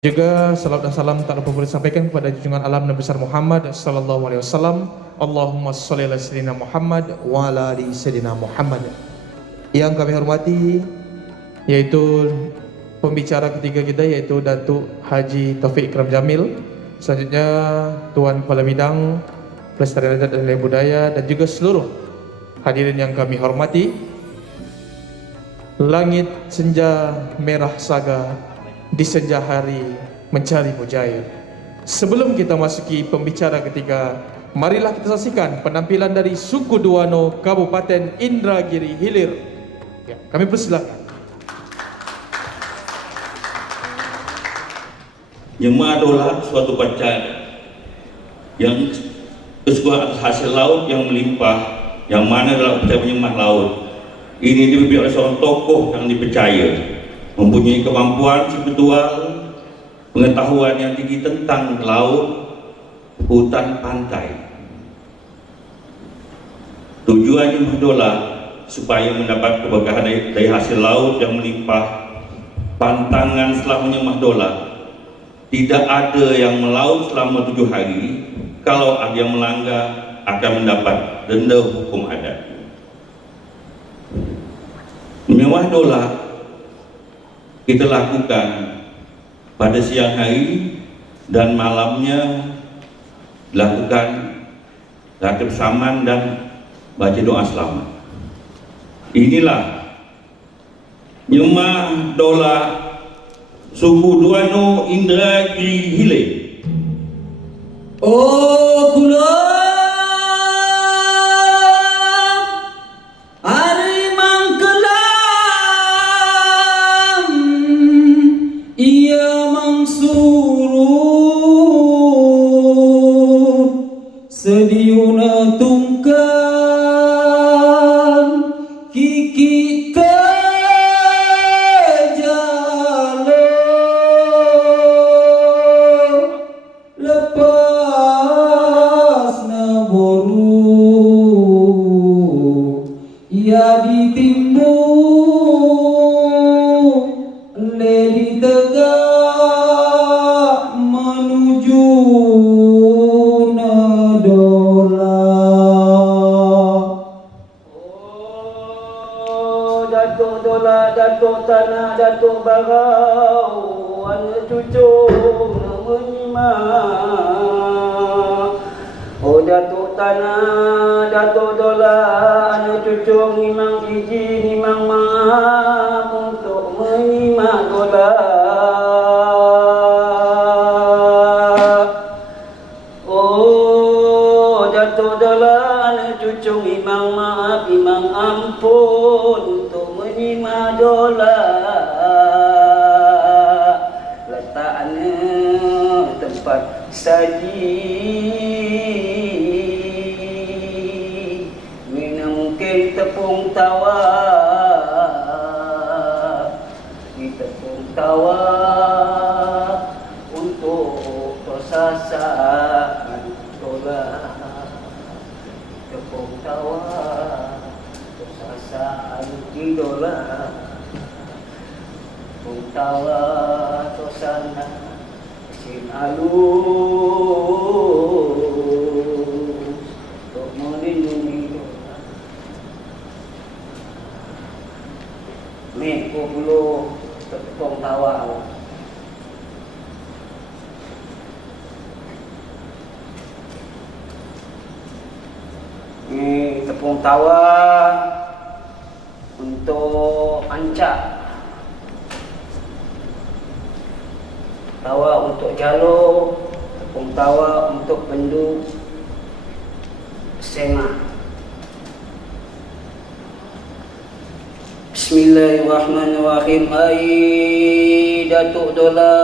Juga salam dan salam tak lupa boleh sampaikan kepada junjungan alam Nabi besar Muhammad sallallahu alaihi wasallam. Allahumma shalli ala sayyidina Muhammad wa ala ali sayyidina Muhammad. Yang kami hormati yaitu pembicara ketiga kita yaitu Datuk Haji Taufik Ikram Jamil. Selanjutnya Tuan Kepala Bidang Pelestarian Adat dan Nilai Budaya dan juga seluruh hadirin yang kami hormati. Langit senja merah saga di senja hari mencari mujair. Sebelum kita masuki pembicara ketiga, marilah kita saksikan penampilan dari suku Duano Kabupaten Indragiri Hilir. Ya, kami persilakan. Nyema adalah suatu pacar yang sebuah hasil laut yang melimpah, yang mana adalah upaya menyemah laut. Ini dipimpin oleh seorang tokoh yang dipercaya, mempunyai kemampuan spiritual, pengetahuan yang tinggi tentang laut, hutan, pantai. Tujuannya adalah supaya mendapat keberkahan dari hasil laut yang melimpah. Pantangan setelah menyembah dola, tidak ada yang melaut selama 7 hari. Kalau ada yang melanggar akan mendapat denda hukum adat. Menyembah dola kita lakukan pada siang hari dan malamnya lakukan rakit saman dan baca doa selamat. Inilah nyembah dola suku Duano Indragiri Hilir. Oh kula sediuna tungkan kiki jalo lepas naboru ia ditimbung ledi tegak menuju Datuk tanah, Datuk barau, anak cucu menyimak. Oh Datuk tanah, Datuk dola, anak cucu ngimang izin, ngimang maaf untuk menyimak dola. Oh Datuk dola, anak cucu ngimang maaf, imang ampun menyimak dola. Letaknya tempat saji, mina mungkin tepung tawa, di tepung tawa untuk persasaran dola. Tepung tawa persasaran dola, utawa tosana sin alus untuk melindungi dola. Meko pulo tepung tawa. Ini tepung tawa untuk ancak, tawa untuk jalo, tepung tawa untuk bendu sema. Bismillahirrahmanirrahim. Ai Datuk dola,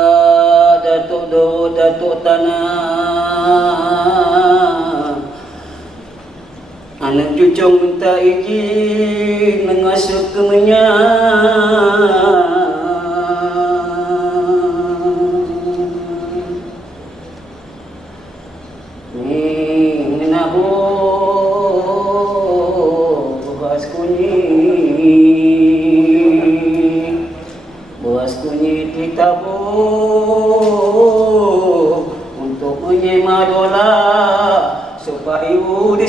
Datuk do, Datuk tanah, anak cucung minta izin mengasuh kemenyan. Ni menabur buas kunyit ditabur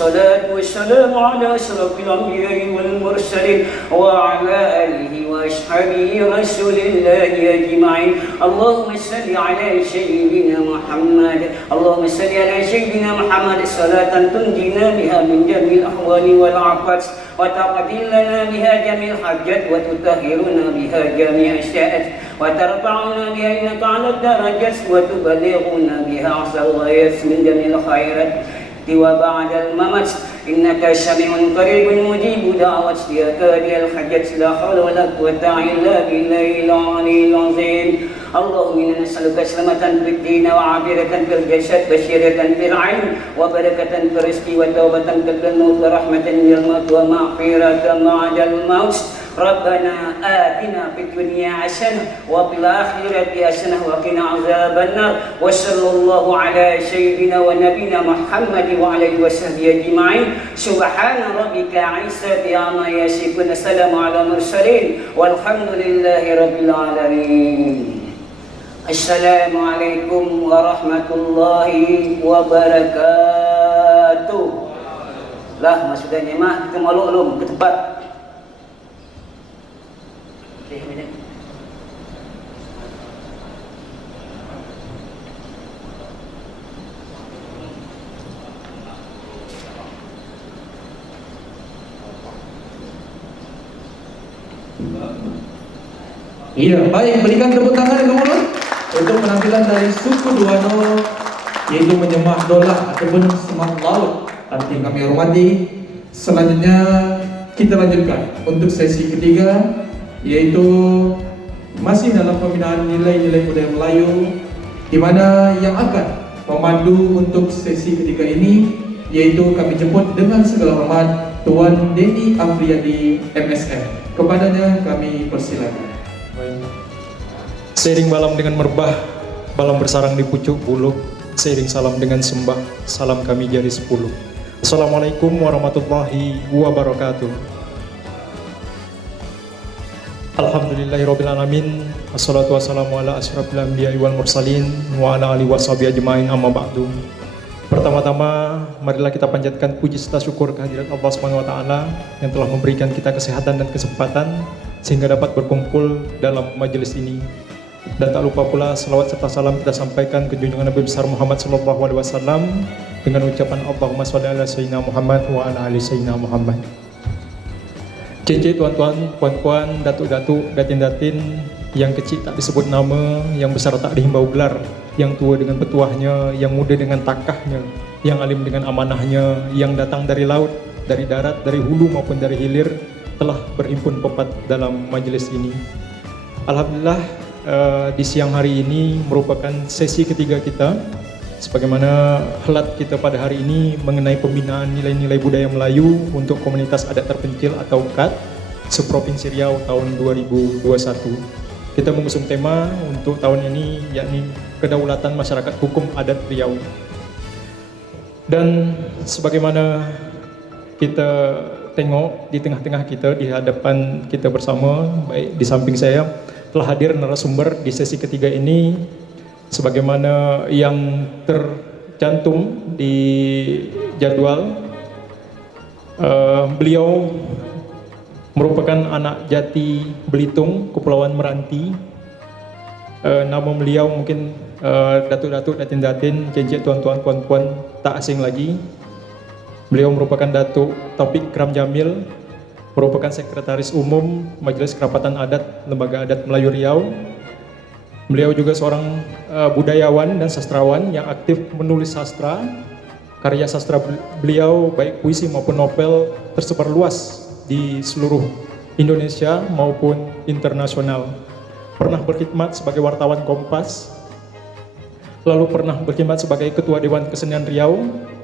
والصلاة والسلام على أشرف الأنبياء والمرسلين وعلى آله وأصحابه رسول الله أجمعين. اللهم صل على سيدنا محمد، اللهم صل على سيدنا محمد صلاة تنجينا بها من جميع الأحوال والعقبات وتقضي لنا بها جميع الحاجات وتطهرنا بها جميع السيئات وترفعنا بها إنك على الدرجات وتبلغنا بها أقصى الغايات من جميع الخيرات وبعد الممات إنك سميع قريب مجيب دعوة يا قاضي الحاجات لا حول ولا قوة إلا بالله العلي العظيم. اللهم إنا نسألك سلامة في الدين وعافية في الجسد وشيرة في العلم وبركة في الرزق وتوبة قبل الموت ورحمة من الموت ومغفرة بعد الموت. ربنا آتنا في الدنيا حسنة وفي الآخرة حسنة وقنا عذاب النار. وصلى الله على سيدنا ونبينا محمد وعلى آله وصحبه أجمعين. سبحان ربك عزة عما يصفون السلام على المرسلين والحمد لله رب العالمين. Assalamualaikum warahmatullahi wabarakatuh. Lah maksudnya mah kita malu ke tempat. Iya, baik, berikan tepuk tangan yang kemudian untuk penampilan dari suku Duano, yaitu menyembah dola ataupun semak laut. Arti yang kami hormati. Selanjutnya kita lanjutkan untuk sesi ketiga, yaitu masih dalam pembinaan nilai-nilai budaya Melayu, di mana yang akan memandu untuk sesi ketiga ini, yaitu kami jemput dengan segala hormat Tuan Denny Afriyadi MSM. Kepadanya kami persilakan. Seiring balam dengan merbah, balam bersarang di pucuk bulu. Seiring salam dengan sembah, salam kami jari 10. Assalamualaikum warahmatullahi wabarakatuh. Alhamdulillahirrabbilalamin. Assalatu wassalamu ala asyrafil anbiya'i wal mursalin wa ala alihi washabihi ajma'in amma ba'du. Pertama-tama, marilah kita panjatkan puji serta syukur kehadirat Allah Subhanahu wa taala yang telah memberikan kita kesehatan dan kesempatan sehingga dapat berkumpul dalam majelis ini. Dan tak lupa pula salawat serta salam kita sampaikan ke junjungan Nabi besar Muhammad sallallahu alaihi wasallam dengan ucapan Allahumma shalli ala sayyidina Muhammad wa ala ali sayyidina Muhammad. Cece tuan-tuan, puan-puan, datuk-datuk, datin-datin, yang kecil tak disebut nama, yang besar tak dihimbau gelar, yang tua dengan petuahnya, yang muda dengan takahnya, yang alim dengan amanahnya, yang datang dari laut, dari darat, dari hulu maupun dari hilir, telah berhimpun pepat dalam majelis ini. Alhamdulillah, di siang hari ini merupakan sesi ketiga kita, sebagaimana helat kita pada hari ini mengenai pembinaan nilai-nilai budaya Melayu untuk komunitas adat terpencil atau KAT seprovinsi Riau tahun 2021. Kita mengusung tema untuk tahun ini yakni kedaulatan masyarakat hukum adat Riau. Dan sebagaimana kita tengok di tengah-tengah kita, di hadapan kita bersama, baik di samping saya telah hadir narasumber di sesi ketiga ini sebagaimana yang tercantum di jadwal. Beliau merupakan anak jati Belitung, Kepulauan Meranti. Nama beliau mungkin datuk-datuk, datin-datin, cecek, tuan-tuan, puan-puan tak asing lagi. Beliau merupakan Datuk Taufik Kram Jamil, merupakan Sekretaris Umum Majelis Kerapatan Adat Lembaga Adat Melayu Riau. Beliau juga seorang budayawan dan sastrawan yang aktif menulis sastra. Karya sastra beliau baik puisi maupun novel tersebar luas di seluruh Indonesia maupun internasional. Pernah berkhidmat sebagai wartawan Kompas, lalu pernah berkhidmat sebagai Ketua Dewan Kesenian Riau,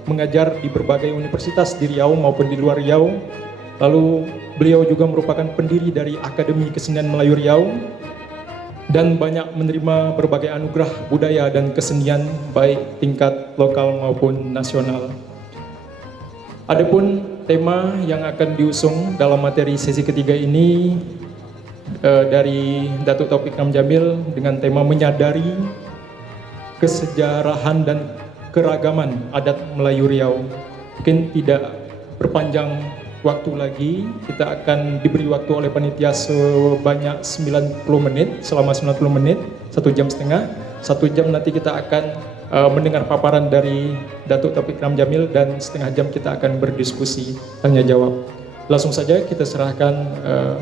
mengajar di berbagai universitas di Riau maupun di luar Riau. Lalu beliau juga merupakan pendiri dari Akademi Kesenian Melayu Riau dan banyak menerima berbagai anugerah budaya dan kesenian baik tingkat lokal maupun nasional. Adapun tema yang akan diusung dalam materi sesi ketiga ini dari Datuk Taufik Kram Jamil dengan tema menyadari kesejarahan dan keragaman adat Melayu Riau. Mungkin tidak berpanjang waktu lagi, kita akan diberi waktu oleh panitia sebanyak 90 menit, selama 90 menit, 1,5 jam. 1 jam nanti kita akan mendengar paparan dari Datuk Taufik Ikram Jamil, dan setengah jam kita akan berdiskusi, tanya jawab. Langsung saja kita serahkan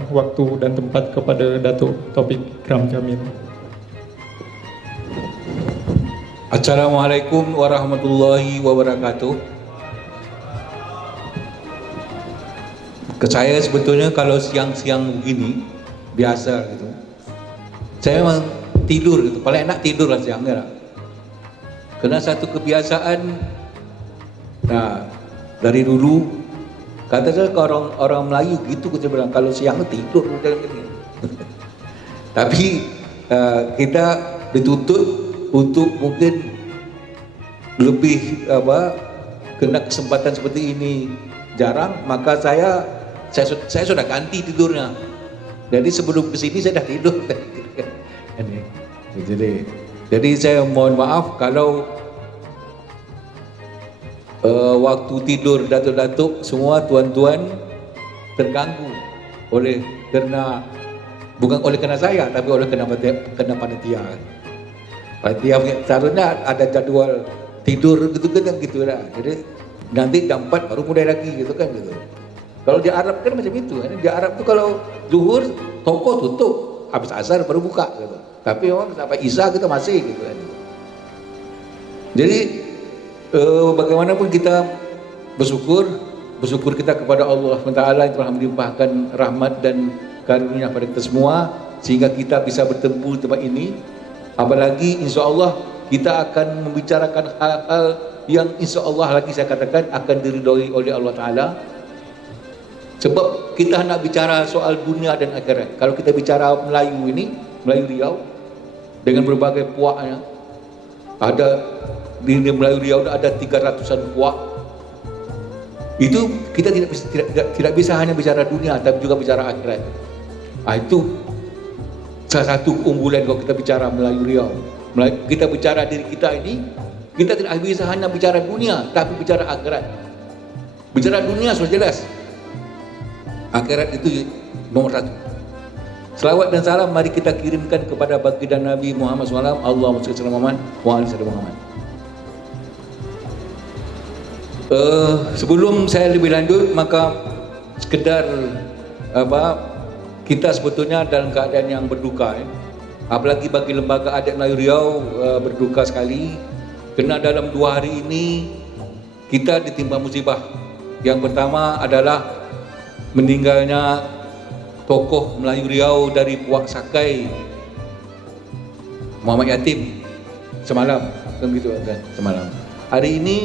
waktu dan tempat kepada Datuk Taufik Ikram Jamil. Assalamualaikum warahmatullahi wabarakatuh. Saya sebetulnya kalau siang-siang begini biasa gitu, saya memang tidur gitu, paling enak tidur lah siangnya lah. Kena satu kebiasaan, nah dari dulu kata saya ke orang Melayu gitu, kita bilang kalau siang tidur macam ini. Tapi kita dituntut untuk mungkin lebih kena kesempatan seperti ini jarang, maka saya sudah ganti tidurnya. Jadi sebelum kesini saya dah tidur. Jadi saya mohon maaf kalau waktu tidur datuk-datuk semua tuan-tuan terganggu bukan oleh karena saya, tapi oleh karena panitia. Panitia seharusnya ada jadwal tidur gitu lah. Jadi nanti jam 4 baru mulai lagi gitu kan gitu. Kalau di Arab kan macam itu, di Arab tuh kalau zuhur toko tutup, habis asar baru buka gitu. Tapi memang sampai isya kita masih gitu kan. Jadi bagaimanapun kita bersyukur kita kepada Allah SWT yang telah melimpahkan rahmat dan karunia pada kita semua sehingga kita bisa bertemu di tempat ini. Apalagi insya Allah kita akan membicarakan hal-hal yang insya Allah lagi saya katakan akan diridhoi oleh Allah Ta'ala. Sebab kita nak bicara soal dunia dan akhirat. Kalau kita bicara Melayu ini, Melayu Riau dengan berbagai puaknya, ada di Melayu Riau ada 300-an puak. Itu kita tidak bisa hanya bicara dunia, tapi juga bicara akhirat. Itu salah satu keunggulan kalau kita bicara Melayu Riau. Kita bicara diri kita ini, kita tidak bisa hanya bicara dunia, tapi bicara akhirat. Bicara dunia sudah jelas, akhirat itu nomor 1. Selawat dan salam mari kita kirimkan kepada baginda Nabi Muhammad SAW. Allahumma shalli ala Muhammad wa ala ali Muhammad. Sebelum saya lebih lanjut, maka sekedar kita sebetulnya dalam keadaan yang berduka, apalagi bagi lembaga adat Melayu Riau berduka sekali kerana dalam 2 hari ini kita ditimpa musibah. Yang pertama adalah meninggalnya tokoh Melayu Riau dari Puak Sakai, Muhammad Yatim, semalam kan gitu kan, semalam. Hari ini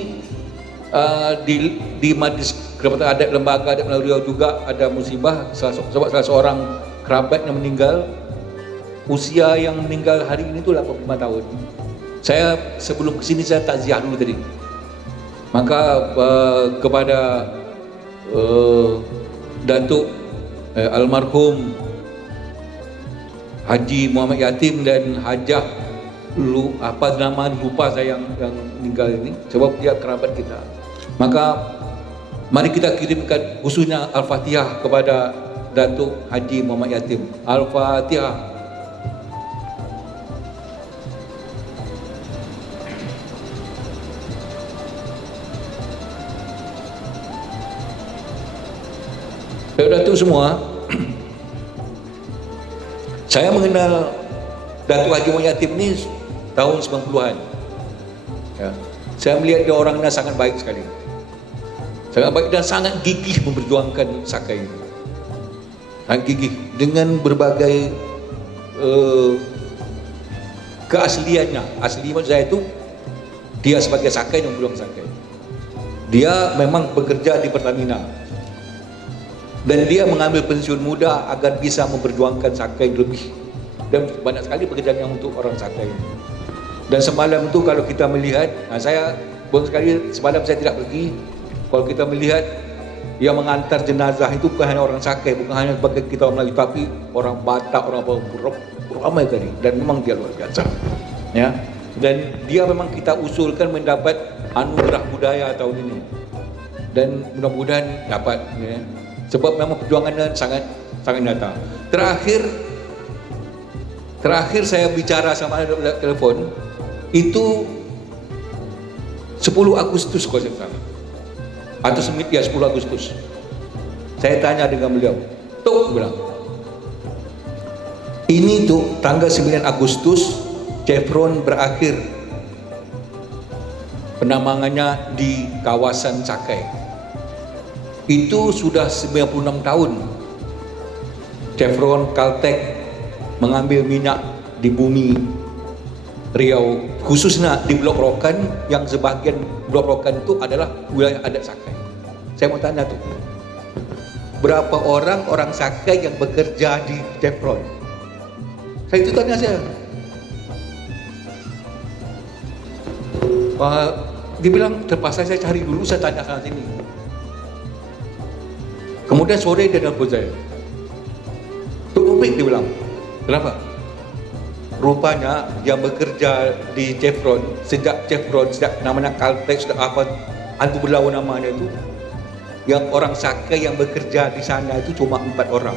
di Majlis Kerabatan Adat Lembaga Adat Melayu Riau juga ada musibah sebab salah seorang kerabat yang meninggal. Usia yang meninggal hari ini tu 85 tahun. Saya sebelum kesini saya takziah dulu tadi. Maka kepada Datuk almarhum Haji Muhammad Yatim dan Hajah lupa saya yang meninggal ini, sebab dia kerabat kita. Maka mari kita kirimkan khususnya Al-Fatihah kepada Datuk Haji Muhammad Yatim. Al-Fatihah. Datuk semua, saya mengenal Datuk Haji Muhammad Yatim ni tahun 90-an. Ya. Saya melihat dia orangnya sangat baik sekali. Sangat baik dan sangat gigih memperjuangkan Sakai. Sangat gigih dengan berbagai keasliannya. Asli maksud saya itu dia sebagai Sakai yang berjuang Sakai. Dia memang bekerja di Pertamina. Dan dia mengambil pensiun muda agar bisa memperjuangkan Sakai lebih. Dan banyak sekali pekerjaan yang untuk orang Sakai. Dan semalam itu kalau kita melihat, saya bukan sekali semalam saya tidak pergi. Kalau kita melihat yang mengantar jenazah itu bukan hanya orang Sakai, bukan hanya sebagai kita orang Melayu, tapi orang Batak, orang ramai kali. Dan memang dia luar biasa. Ya. Dan dia memang kita usulkan mendapat anugerah budaya tahun ini. dan mudah-mudahan dapat ya. Sebab memang perjuangannya sangat nyata. Terakhir saya bicara sama dia telefon itu 10 Agustus kalau saya salah. Atau 10 Agustus. Saya tanya dengan beliau, "Tok," bilang, "ini tuh tanggal 9 Agustus Chevron berakhir penambangannya di kawasan Cakai. Itu sudah 96 tahun Chevron Caltech mengambil minyak di bumi Riau, khususnya di Blok Rokan, yang sebagian Blok Rokan itu adalah wilayah adat Sakai. Saya mau tanya tuh, berapa orang Sakai yang bekerja di Chevron? Saya itu tanya saya. Dia bilang, terpaksa saya cari dulu, saya tanya sana sini. Kemudian sore dia nelfon saya. Tuk Rubik, dia bilang, kenapa? Rupanya yang bekerja di Chevron, sejak namanya Caltech, sudah apa, antu berlawan namanya itu, yang orang Sakai yang bekerja di sana itu cuma 4 orang.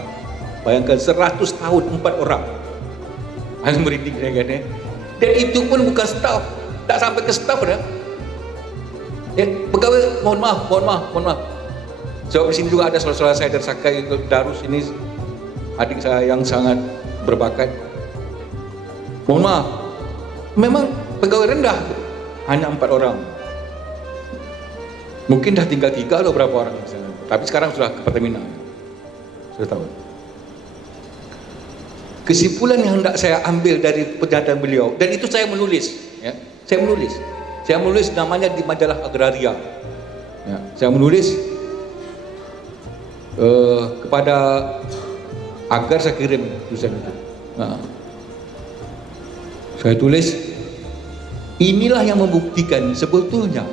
Bayangkan 100 tahun 4 orang. Harus merinding saya kan ya. Dan itu pun bukan staff, tak sampai ke staff dah. Pegawai, mohon maaf. Sebab di sini juga ada saudara saya dari Sakai, Darus ini adik saya yang sangat berbakat. Mohon maaf, memang pegawai rendah, hanya 4 orang. Mungkin dah tinggal 3 atau berapa orang di sana. Tapi sekarang sudah ke Pertamina, sudah tahu. Kesimpulan yang hendak saya ambil dari pernyataan beliau, dan itu saya menulis, ya, saya menulis namanya di majalah Agraria. Ya, saya menulis kepada agar saya kirim tulisan itu. Nah, saya tulis, inilah yang membuktikan sebetulnya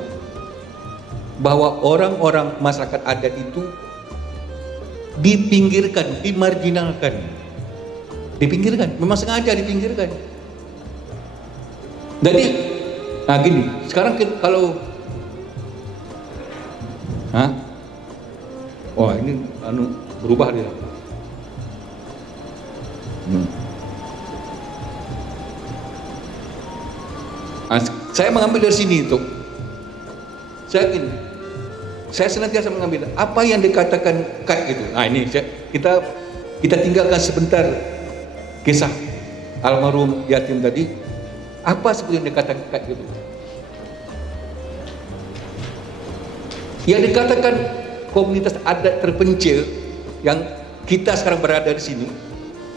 bahwa orang-orang masyarakat adat itu dipinggirkan, dimarginalkan. Memang sengaja dipinggirkan. Jadi, nah gini, sekarang kalau wah ini berubah dia. Saya mengambil dari sini tuh. Saya senantiasa mengambil apa yang dikatakan Kak gitu. Nah ini kita tinggalkan sebentar kisah almarhum yatim tadi. Apa seperti yang dikatakan Kak gitu? Yang dikatakan komunitas adat terpencil yang kita sekarang berada di sini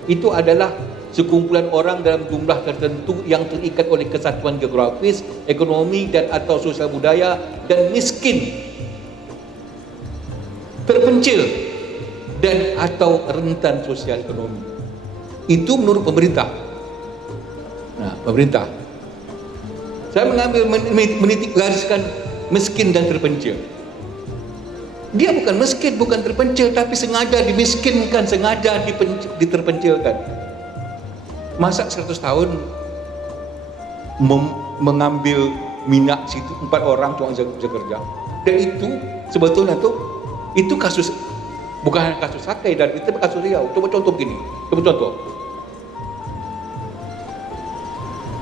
itu adalah sekumpulan orang dalam jumlah tertentu yang terikat oleh kesatuan geografis, ekonomi dan atau sosial budaya dan miskin, terpencil dan atau rentan sosial ekonomi. Itu menurut pemerintah. Nah, pemerintah. Saya mengambil menitik gariskan miskin dan terpencil. Dia bukan miskin, bukan terpencil, tapi sengaja dimiskinkan, sengaja diterpencilkan. Masa 100 tahun mengambil minyak situ 4 orang cuma bisa kerja. Dan itu sebetulnya tuh itu kasus, bukan kasus Sakai dan itu kasus Riau. Coba contoh begini,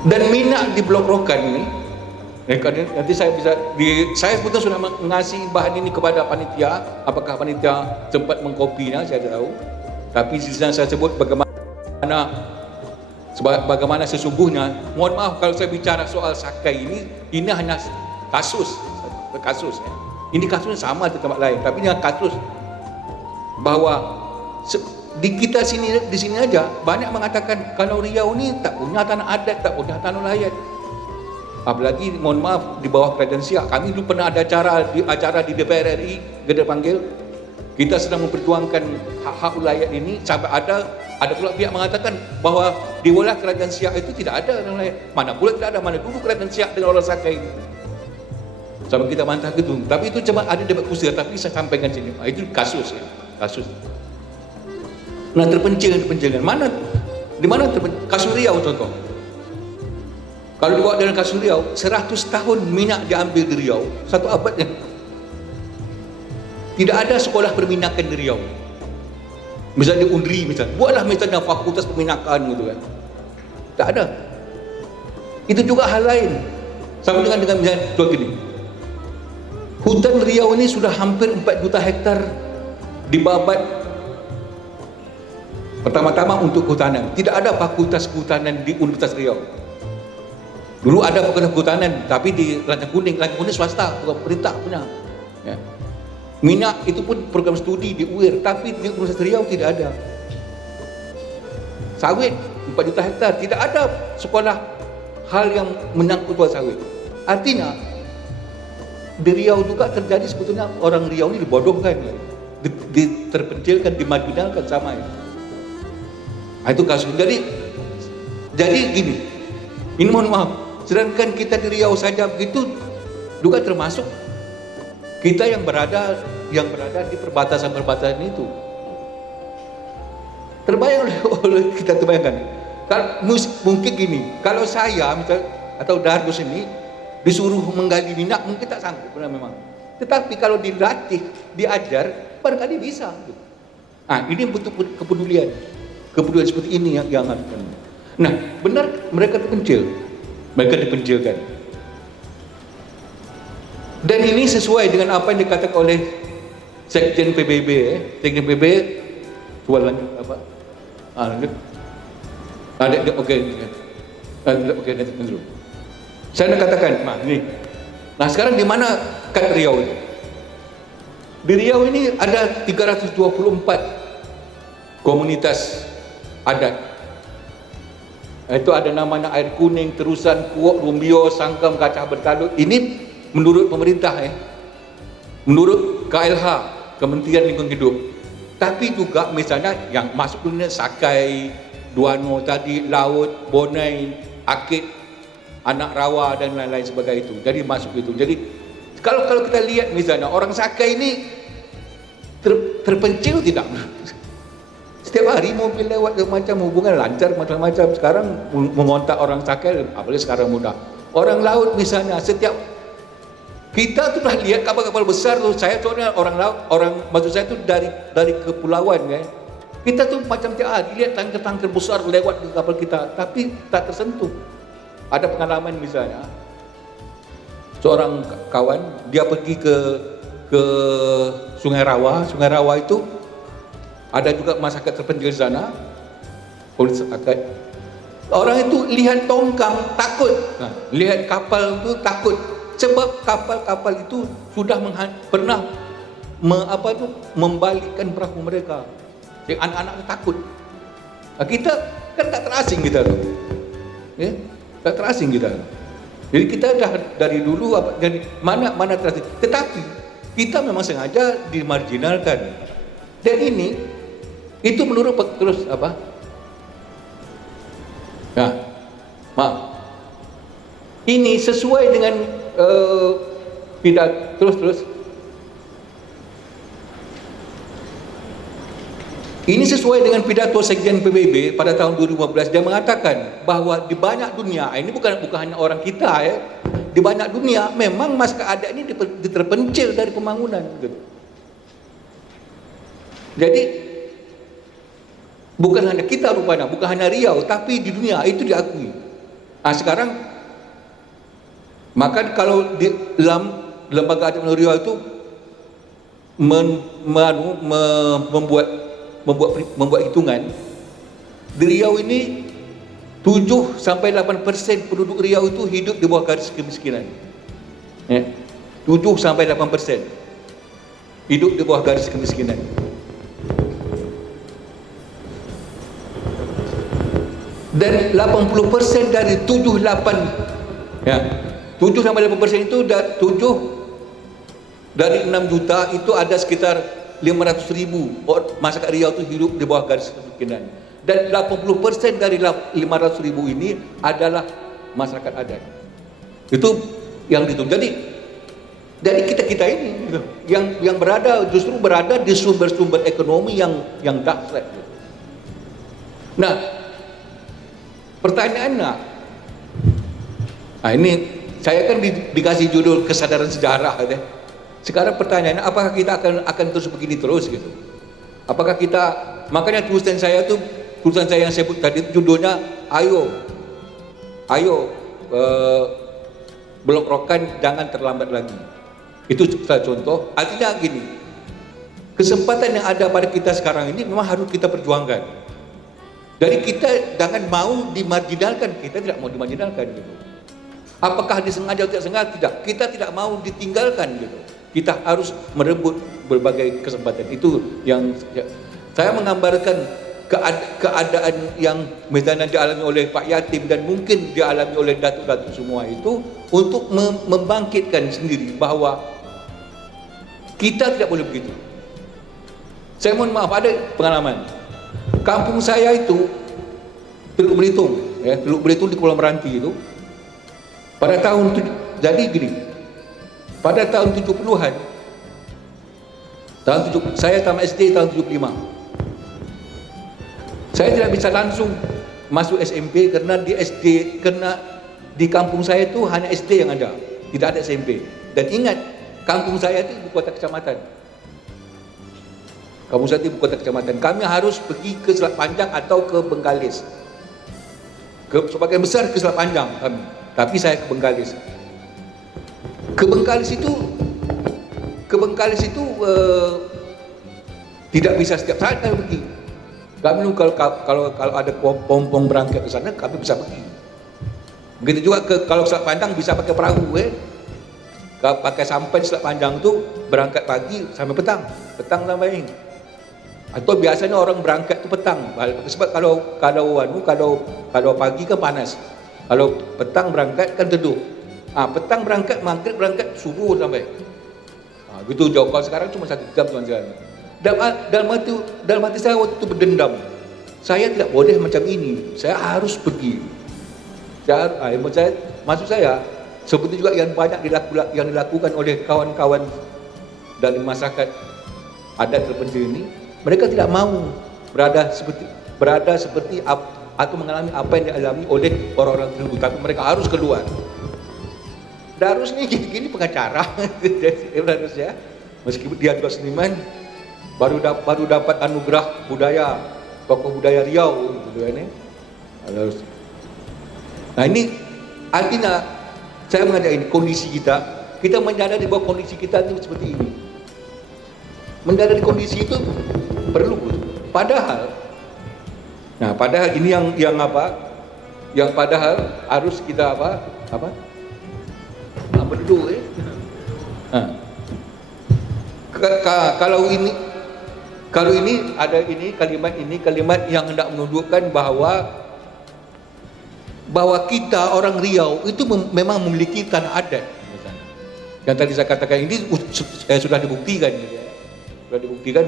dan minyak di Blok Rokan ini, nanti saya saya sebetulnya sudah mengasih bahan ini kepada panitia. Apakah panitia sempat mengkopinya saya tidak tahu. Tapi di sana saya sebut bagaimana sesungguhnya. Mohon maaf kalau saya bicara soal Sakai ini hanya kasus ya. Ini kasusnya sama di tempat lain, tapi ini kasus bahwa di kita di sini aja banyak mengatakan kalau Riau ini tak punya tanah adat, tak punya tanah layak. Apalagi mohon maaf di bawah Kerajaan Siak. Kami dulu pernah ada acara di DPR RI, kita panggil. Kita sedang memperjuangkan hak-hak wilayah ini sampai ada pula pihak mengatakan bahwa di wilayah Kerajaan Siak itu tidak ada orang lain. Mana pula tidak ada, mana dulu Kerajaan Siak dengan orang Sakai. Sampai kita bantah gitu. Tapi itu cuma ada debat kusir, tapi saya sampaikan sini. Itu kasus ya, kasus. Nah terpencil mana? Di mana kasus Riau contoh? Kalau dibawa dalam kasus Riau, 100 tahun minyak diambil di Riau, 1 abadnya. Tidak ada sekolah perminakan di Riau. Misalnya UNRI misalnya, buatlah misalnya fakultas perminakan gitu kan. Tak ada. Itu juga hal lain. Sama dengan misalnya contoh gini. Hutan Riau ini sudah hampir 4 juta hektar dibabat pertama-tama untuk kehutanan. Tidak ada fakultas kehutanan di Universitas Riau. Dulu ada fakultas kehutanan, tapi di Lantang Kuning swasta, bukan pemerintah punya. Ya. Minyak itu pun program studi di UIR, tapi di Universitas Riau tidak ada. Sawit 4 juta hektar, tidak ada sekolah hal yang menyangkut sawit. Artinya di Riau juga terjadi sebetulnya orang Riau ini dibodohkan, terpencilkan, dimarginalkan sama itu. Nah, itu kasus. Jadi gini, ini mohon maaf, sedangkan kita di Riau saja begitu juga termasuk kita yang berada di perbatasan itu. Terbayang oleh kita terbayangkan. Mungkin gini, kalau saya misal atau Dargus ini disuruh menggali minyak mungkin tak sanggup memang. Tetapi kalau dilatih, diajar, barangkali bisa. Nah, ini bentuk kepedulian seperti ini yang harus. Nah, benar mereka dipencilkan. Dan ini sesuai dengan apa yang dikatakan oleh Sekjen PBB. Sekjen PBB, soal lanjut apa? Oke, nanti dulu. Saya nak katakan, ini. Nah, sekarang di mana kat Riau itu? Di Riau ini ada 324 komunitas adat. Itu ada namanya Air Kuning, Terusan, Kuok, Rumbio, Sangkam, Kacah Bertalut. Ini menurut pemerintah menurut KLH, Kementerian Lingkungan Hidup. Tapi juga misalnya yang masuk dunia Sakai, Duano tadi, Laut, Bonai, Akit, Anak Rawa dan lain-lain sebagainya itu. Jadi masuk itu. Jadi kalau kita lihat misalnya orang Sakai ini terpencil tidak? Setiap hari mobil lewat macam hubungan lancar macam-macam. Sekarang mengontak orang Sakai, apalagi sekarang mudah. Orang laut misalnya, setiap kita tuh dah lihat kapal-kapal besar tuh. Saya soalnya maksud saya tuh dari kepulauan kan. Kita tuh macam tiap hari lihat tangker-tangker besar lewat di kapal kita, tapi tak tersentuh. Ada pengalaman misalnya, seorang kawan dia pergi ke Sungai Rawa. Sungai Rawa itu ada juga masyarakat terpencil di sana. Polis akad. Orang itu lihat tongkang takut, lihat kapal itu takut, sebab kapal-kapal itu sudah pernah membalikkan perahu mereka. Jadi anak-anak itu takut. Nah, kita kan tak terasing kita tuh, ya? Tak terasing kita. Jadi kita dah dari dulu dari mana terasing. Tetapi kita memang sengaja dimarginalkan. Dan ini itu menurut terus apa? Nah, maaf. Ini sesuai dengan terus. Ini sesuai dengan pidato Sekjen PBB pada tahun 2015. Dia mengatakan bahwa di banyak dunia, ini bukan hanya orang kita ya, di banyak dunia memang masyarakat adat ini terpencil dari pembangunan. Gitu. Jadi bukan hanya kita rupanya, bukan hanya Riau, tapi di dunia itu diakui. Nah, sekarang maka kalau di dalam lembaga adat Riau itu membuat hitungan, di Riau ini 7-8% penduduk Riau itu hidup di bawah garis kemiskinan. 7-8% hidup di bawah garis kemiskinan. Dan 80% dari 7-8% itu dari 6 juta itu ada sekitar 500.000 masyarakat Riau itu hidup di bawah garis kemiskinan. Dan 80% dari 500.000 ini adalah masyarakat adat. Itu yang dihitung. Jadi kita ini gitu, yang justru berada di sumber-sumber ekonomi yang dahsyat. Nah, pertanyaannya, ini saya kan dikasih judul kesadaran sejarah, Sekarang pertanyaannya, apakah kita akan terus begini terus gitu? Apakah kita, makanya tulisan saya yang saya sebut tadi judulnya ayo Blok Rokan jangan terlambat lagi. Itu salah contoh. Artinya gini, kesempatan yang ada pada kita sekarang ini memang harus kita perjuangkan. Jadi kita jangan mau dimarginalkan, kita tidak mau dimarginalkan gitu. Apakah disengaja atau tidak sengaja? Tidak. Kita tidak mau ditinggalkan gitu. Kita harus merebut berbagai kesempatan. Itu yang saya menggambarkan keadaan yang misalnya dialami oleh Pak Yatim dan mungkin dialami oleh datuk-datuk semua itu untuk membangkitkan sendiri bahwa kita tidak boleh begitu. Saya mohon maaf, ada pengalaman. Kampung saya itu Teluk Belitung, ya, Teluk Belitung di Pulau Meranti itu. Pada tahun jadi gini. Pada tahun 70-an, saya tamat SD tahun 75. Saya tidak bisa langsung masuk SMP karena di kampung saya itu hanya SD yang ada, tidak ada SMP. Dan ingat, kampung saya itu ibu kota kecamatan. Kampung saya itu ibu kota kecamatan. Kami harus pergi ke Selat Panjang atau ke Bengkalis. Sebagian besar ke Selat Panjang kami, tapi saya ke Bengkalis. Ke Bengkalis itu tidak bisa setiap saat kami pergi. Kami kalau ada pom-pom berangkat ke sana, kami bisa pergi. Begitu juga kalau Selat Panjang bisa pakai perahu, pakai sampai di Selat Panjang itu berangkat pagi sampai petang sampai. Atau biasanya orang berangkat itu petang, sebab kalau pagi kan panas, kalau petang berangkat kan teduh. Petang berangkat, maghrib berangkat, subuh sampai. Gitu jauh. Kalau sekarang cuma 1 jam tuan sekalian. Dalam hati saya waktu itu berdendam. Saya tidak boleh macam ini. Saya harus pergi. Maksud saya seperti juga yang banyak yang dilakukan oleh kawan-kawan dari masyarakat adat terpencil ini. Mereka tidak mau berada seperti atau mengalami apa yang dialami oleh orang-orang tersebut. Tapi mereka harus keluar. Darus nih gini pengacara, Darus ya, meskipun dia juga seniman, baru dapat anugerah budaya, tokoh budaya Riau gitu ini. Nah ini artinya saya mengajak ini kondisi kita menyadari bahwa kondisi kita ini seperti ini. Menyadari kondisi itu perlu. Padahal ini yang apa? Yang padahal harus kita apa? Berdua kalau ini ada kalimat yang hendak menunjukkan bahwa kita orang Riau itu memang memiliki tanah adat. Yang tadi saya katakan ini sudah dibuktikan,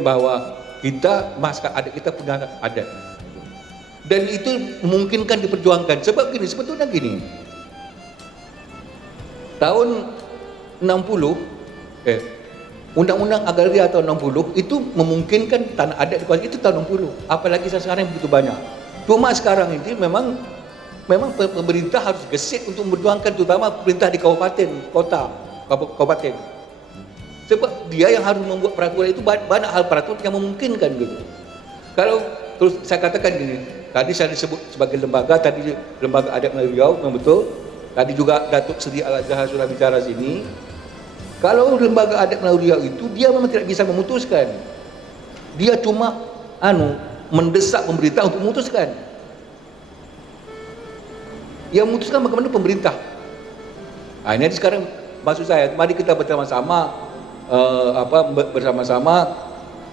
bahwa kita masyarakat adat kita punya adat, dan itu memungkinkan diperjuangkan. Sebab sebetulnya gini. Tahun 60 Undang-Undang Agraria tahun 60 itu memungkinkan tanah adat di kawasan itu tahun 60. Apalagi sekarang begitu banyak. Cuma sekarang ini memang pemerintah harus gesit untuk memperjuangkan, terutama pemerintah di kabupaten. Sebab dia yang harus membuat peraturan itu, banyak hal peraturan yang memungkinkan gitu. Kalau terus saya katakan gini, tadi saya disebut sebagai lembaga adat Melayu Riau, memang betul. Tadi juga Datuk Seri Al-Azhar sudah bicara sini. Kalau lembaga adat Melayu Riau itu dia memang tidak bisa memutuskan. Dia cuma mendesak pemerintah untuk memutuskan. Yang memutuskan bagaimana pemerintah. Ini sekarang maksud saya, mari kita bersama-sama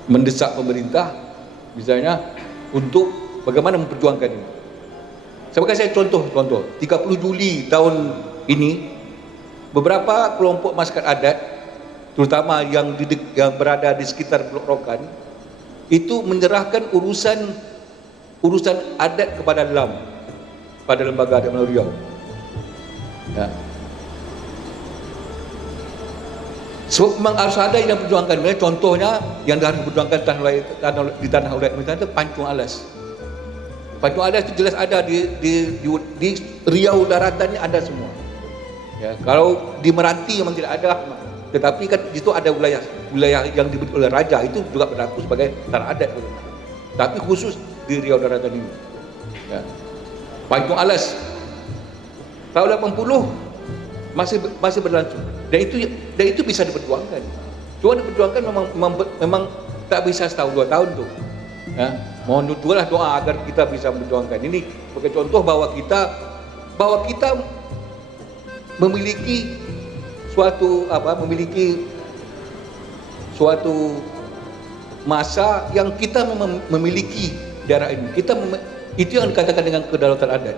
mendesak pemerintah misalnya untuk bagaimana memperjuangkan ini. Sebagai saya contoh 30 Juli tahun ini, beberapa kelompok masyarakat adat, terutama yang berada di sekitar Blok Rokan, itu menyerahkan urusan adat kepada LAM, pada Lembaga Adat Melayu Riau. Ya. So, memang harus ada yang perjuangkan. Contohnya yang harus diperjuangkan di tanah oleh misalnya Pancung Alas. Pancung Alas itu jelas ada di Riau daratan ini ada semua. Ya, kalau di Meranti memang tidak ada. Tetapi kan di situ ada wilayah yang diberi oleh raja, itu juga berlaku sebagai tanah adat. Tapi khusus di Riau Daratan ini. Ya. Paitung Alas tahun 80 masih berlangsung. Dan itu bisa diperjuangkan. Cuma diperjuangkan memang tak bisa setahun 2 tahun tuh. Ya. Mohon doa agar kita bisa memperjuangkan. Ini sebagai contoh bahwa kita memiliki suatu masa yang kita memiliki daerah ini. Itu yang dikatakan dengan kedaulatan adat.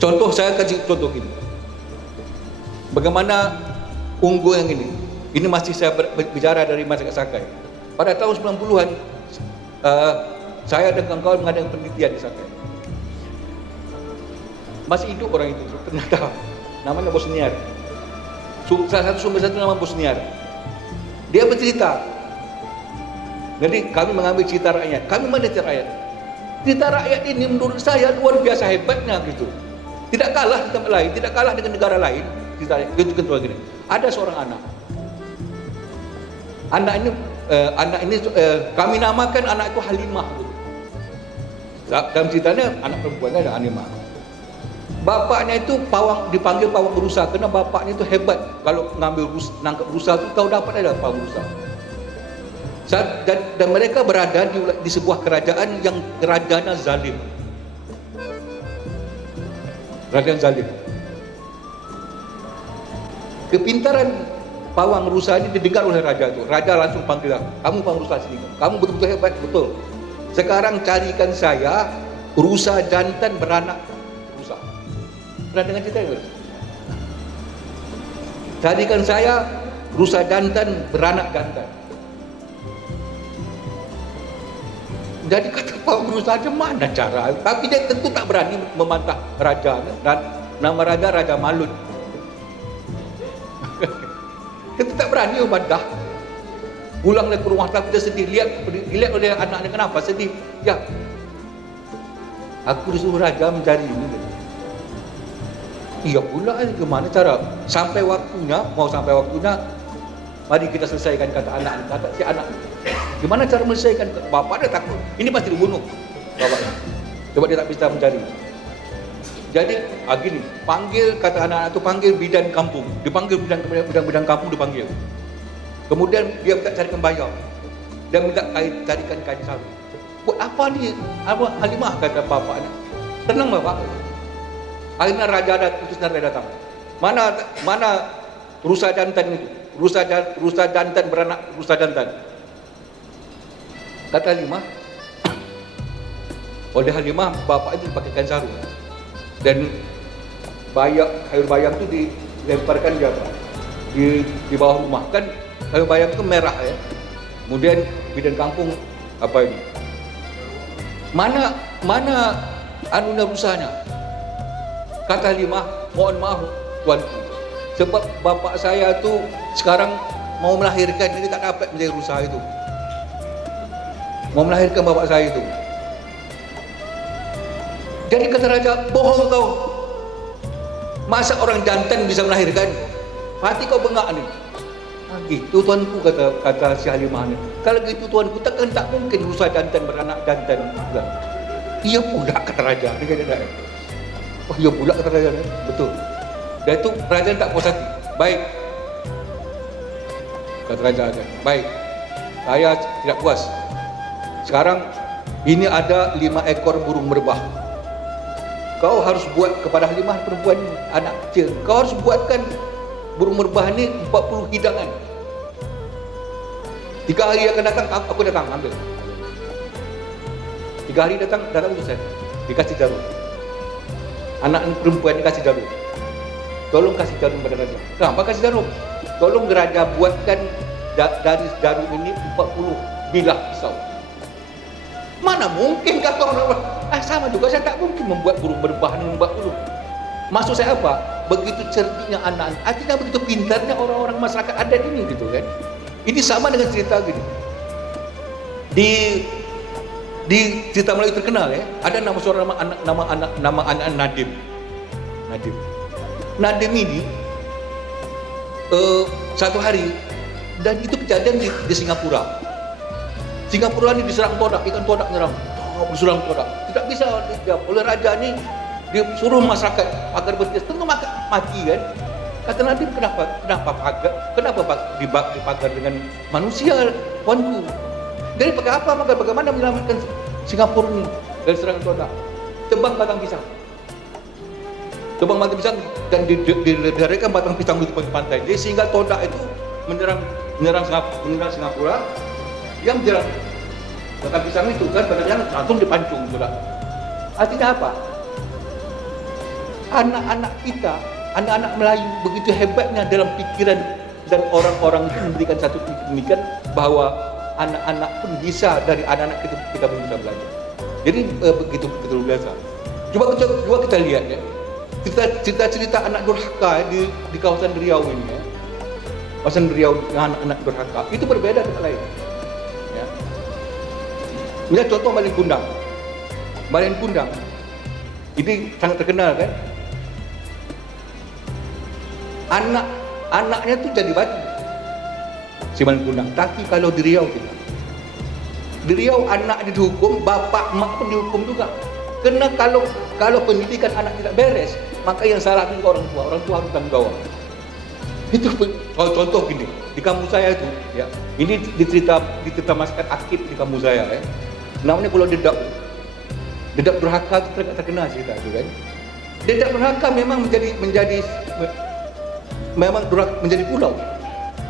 Contoh, saya kasih contoh gini. Bagaimana Unggul yang ini masih saya bicara dari masyarakat Sakai. Pada tahun 90-an saya dan kawan-kawan mengadakan penelitian di Sakai. Masih hidup orang itu ternyata, namanya Bosniar. Salah satu sumber satu nama Bosniar. Dia bercerita. Jadi kami mengambil cerita rakyat. Kami mana cerita rakyat? Cerita rakyat ini menurut saya luar biasa hebatnya gitu. Tidak kalah di tempat lain, tidak kalah dengan negara lain. Cerita gini. Ada seorang anak. Anak ini kami namakan anak itu Halimah. Dalam ceritanya anak perempuannya ada Halimah. Bapaknya itu dipanggil pawang rusa karena bapaknya itu hebat. Kalau nangkap rusa itu tahu dapat ada pawang rusa. Dan mereka berada di sebuah kerajaan yang kerajaannya zalim. Kerajaan zalim. Kepintaran pawang rusa ini didengar oleh raja itu. Raja langsung panggil, kamu pawang rusa sini. Kamu betul-betul hebat, betul. Sekarang carikan saya rusa jantan beranak rusa. Pernah dengar cerita itu? Carikan saya rusa jantan beranak jantan. Jadi kata pawang rusa aja mana cara? Tapi dia tentu tak berani memantah raja. Nama Raja Malut. Dia tak berani membantah. Pulang ke rumah tapi dia sedih. Dilihat oleh anaknya, kenapa sedih? Ya, aku disuruh raja mencari ini. Iya pula, gimana cara? Sampai waktunya, mari kita selesaikan, kata si anak. Gimana cara menyelesaikan? Bapak dia takut. Ini pasti dibunuh bapaknya. Coba dia tak bisa mencari. Jadi gini, kata anak-anak itu panggil bidan kampung. Dipanggil bidan kampung dipanggil. Kemudian dia minta carikan bayam. Dia minta carikan kain sawi. Buat apa ni? Apa Halimah, kata bapaknya. Tenang bapak. Akhirnya raja datang. Mana rusa jantan itu? Rusa jantan beranak rusa jantan. Kata Halimah. Oleh Halimah, bapak itu pakai kain sarung. Dan sayur bayam itu dilemparkan di bawah rumah. Kan sayur bayam itu merah ya. Kemudian bidan kampung apa ini? Mana anunya rusanya? Kata Halimah, mohon maaf tuanku, sebab bapak saya itu sekarang mau melahirkan, jadi tak dapat menjadi rusa itu. Mau melahirkan bapak saya itu. Jadi kata raja, bohong kau. Masa orang jantan bisa melahirkan? Hati kau bengak nih. Gitu tuanku, kata si Halimah ni. Kalau gitu tuanku, tak mungkin rusa jantan beranak jantan. Iya pula, kata raja. Oh iya pula, kata raja. Betul. Dan itu raja tak puas hati. Baik, kata raja. Baik, saya tidak puas. Sekarang ini ada 5 ekor burung merbah. Kau harus buat kepada Halimah perempuan ini, anak kecil. Kau harus buatkan burung merbah ini 40 hidangan. 3 hari akan datang, aku datang ambil. 3 hari datang untuk saya. Dikasih jarum. Anak perempuan dikasih jarum. Tolong kasih jarum pada raja. Kenapa kasih jarum? Tolong raja buatkan dari jarum ini 40 bilah pisau. Mana mungkin kata orang, sama juga saya tak mungkin membuat burung merbah dengan 40. Maksud saya apa? Begitu cerdiknya anak-anak, artinya begitu pintarnya orang-orang masyarakat adat ini gitu kan. Ini sama dengan cerita gini. Di cerita Melayu terkenal ya, ada nama anak Nadim. Nadim ini satu hari, dan itu kejadian di Singapura. Singapura ini diserang todak, ikan todak nyerang, diserang todak. Tidak bisa oleh raja ini, dia suruh masyarakat agar berhenti, tentu mati kan. Kata Nabi, kenapa dipagar dengan manusia, tuanku? Jadi pakai apa? Maka bagaimana menyelamatkan Singapura ini dari serangan todak? Tebang batang pisang. Tebang batang pisang dan diledarikan batang pisang di tepi pantai. Jadi sehingga todak itu menyerang Singapura, yang menyerang batang pisang itu kan padahal langsung dipancung todak. Artinya apa? Anak-anak kita, anak-anak Melayu begitu hebatnya dalam pikiran, dan orang-orang itu memberikan satu pemikiran bahwa anak-anak pun bisa, dari anak-anak kita pun bisa belajar. Jadi begitu biasa. Coba kita lihat ya, cerita anak durhaka di kawasan Riau ini ya. Kawasan Riau dengan anak durhaka itu berbeda dengan lain. Ya. Misalnya contoh Malin Kundang. Ini sangat terkenal kan? Anaknya tuh jadi batu, si Malin Kundang. Tapi kalau di Riau anak dihukum, bapak mak pun dihukum juga. Karena kalau pendidikan anak tidak beres, maka yang salah itu orang tua harus tanggung jawab. Itu contoh gini, di kampung saya itu, ya, ini dicerita masyarakat akib di kampung saya, ya. Namanya Pulau Dedap durhaka itu terkenal cerita itu kan. Dedap durhaka memang menjadi pulau,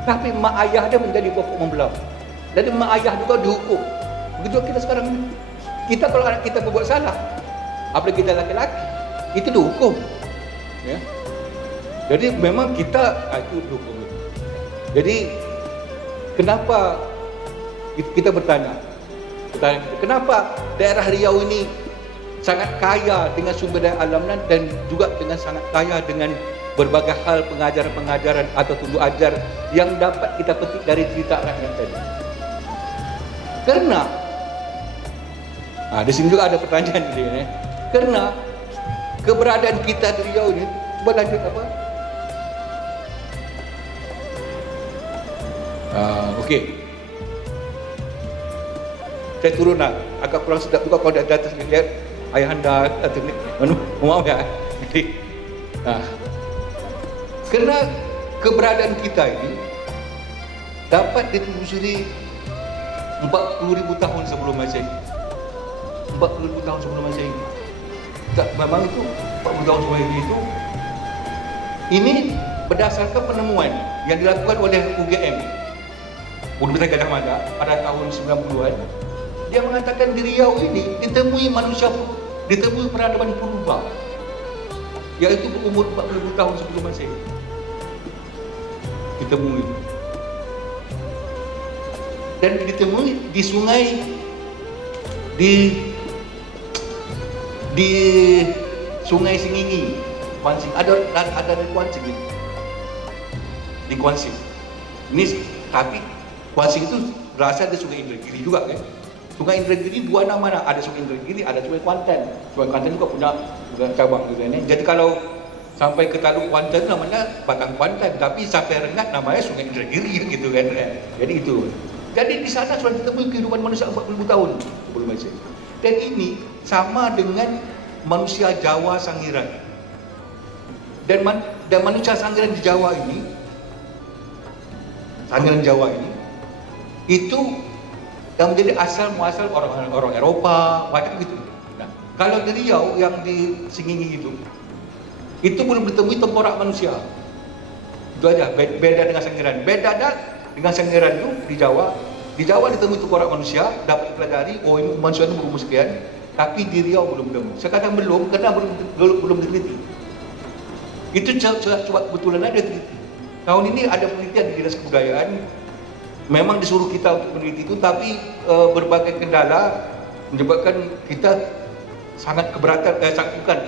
tapi mak ayah dia menjadi pokok membelah. Jadi mak ayah juga dihukum. Begitu kita sekarang, kita kalau anak kita berbuat salah, apalagi kita laki-laki, itu dihukum. Ya. Jadi memang kita itu dihukum. Jadi kenapa kita bertanya, kenapa daerah Riau ini sangat kaya dengan sumber daya alam dan juga dengan sangat kaya dengan berbagai hal pengajaran atau tumbuh ajar yang dapat kita petik dari cerita rakyat tadi. Karena di sini juga ada pertanyaan ini, karena keberadaan kita di Riau ini, coba lanjut apa? Okey. Saya turun lah, agak kurang sedap juga kalau dari atas lihat ayahanda atau ni, maaf ya. Jadi, karena keberadaan kita ini dapat ditelusuri 40,000 tahun sebelum Masehi. 40,000 tahun sebelum Masehi. Memang itu 40 tahun sebelum Masehi itu, ini berdasarkan penemuan yang dilakukan oleh UGM, Universitas Gadjah Mada pada tahun 90-an. Dia mengatakan di Riau ini ditemui peradaban purba, yaitu berumur 40,000 tahun sebelum Masehi. Ditemui dan ditemui di sungai di Sungai Singingi, Kuansing. Ada di Kuansing ini. Di Kuansing. Ini tapi Kuansing itu berasal dari Sungai Indragiri juga kan. Sungai Indragiri dua nama, ada Sungai Indragiri, ada Sungai Kuantan. Sungai Kuantan juga punya cabang gitu kan. Jadi kalau sampai ke Taluk Kuantan namanya Batang Kuantan, tapi sampai Rengat namanya Sungai Indragiri gitu kan. Jadi itu. Jadi di sana sudah ditemui kehidupan manusia 40,000 tahun sebelum Masehi. Dan ini sama dengan manusia Jawa Sangiran. Dan manusia Sangiran di Jawa ini, Sangiran Jawa ini, itu yang menjadi asal muasal orang Eropa, macam gitu. Nah, kalau di Riau yang di Singingi itu belum ditemui tengkorak manusia. Itu aja, beda dengan Sangiran. Beda dengan Sangiran itu di Jawa ditemui tengkorak manusia, dapat dipelajari, oh ini manusia itu berumur sekian, tapi di Riau belum ketemu. Saya katakan belum, karena belum diteliti. Itu coba kebetulan ada teliti. Tahun ini ada penelitian di Dinas Kebudayaan, memang disuruh kita untuk meneliti itu, tapi berbagai kendala menyebabkan kita sangat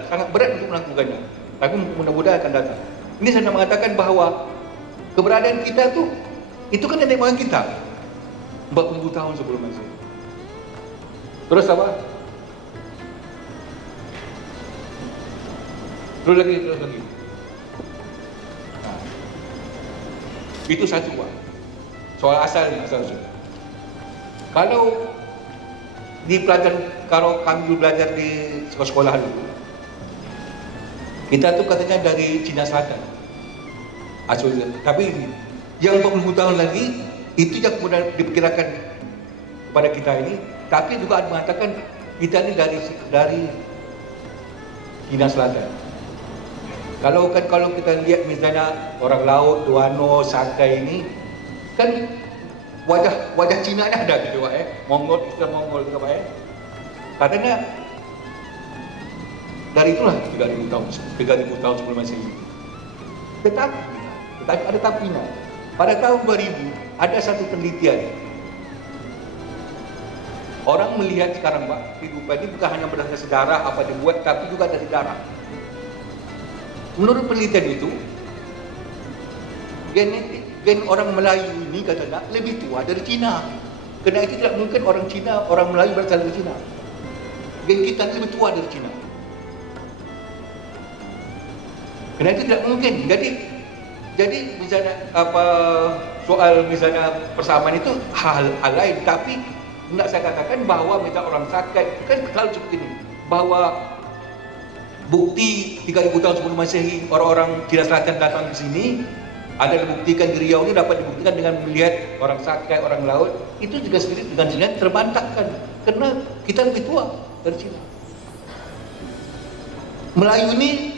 sangat berat untuk melakukannya. Tapi mudah-mudahan akan datang. Ini saya nak mengatakan bahawa keberadaan kita itu kan nenek moyang kita 40,000 tahun sebelum Masehi. Terus apa? Terus lagi. Itu satu Pak. Soal asalnya, asal usul. Kalau di pelajaran, kalau kami dulu belajar di sekolah dulu, kita tuh katanya dari Cina Selatan. Asalnya. Tapi yang 40 tahun lagi itu yang kemudian diperkirakan kepada kita ini, tapi juga ada mengatakan kita ini dari Cina Selatan. Kalau kita lihat misalnya orang laut, Duano, Sakai ini kan wajah Cina ini ada gitu Pak Mongol, Islam Mongol gitu Pak Katanya dari itulah 3000 tahun sebelum Masehi. Tetapi ada tapinya. Pada tahun 2000 ada satu penelitian. Orang melihat sekarang Pak, kehidupan ini bukan hanya berdasarkan sejarah apa dibuat, tapi juga dari darah. Menurut penelitian itu, gen orang Melayu ini katanya lebih tua dari Cina. Karena itu tidak mungkin orang Melayu berasal dari Cina. Gen kita lebih tua dari Cina. Karena itu tidak mungkin. Jadi misalnya soal misalnya persamaan itu hal lain, tapi tidak saya katakan bahwa misalnya orang Sakai kan selalu seperti ini, bahwa bukti 3000 tahun sebelum Masehi orang-orang Cina Selatan datang ke sini, ada dibuktikan di Riau ini dapat dibuktikan dengan melihat orang Sakai, orang laut, itu juga sendiri dengan sendirinya terbantahkan karena kita lebih tua dari Cina. Melayu ini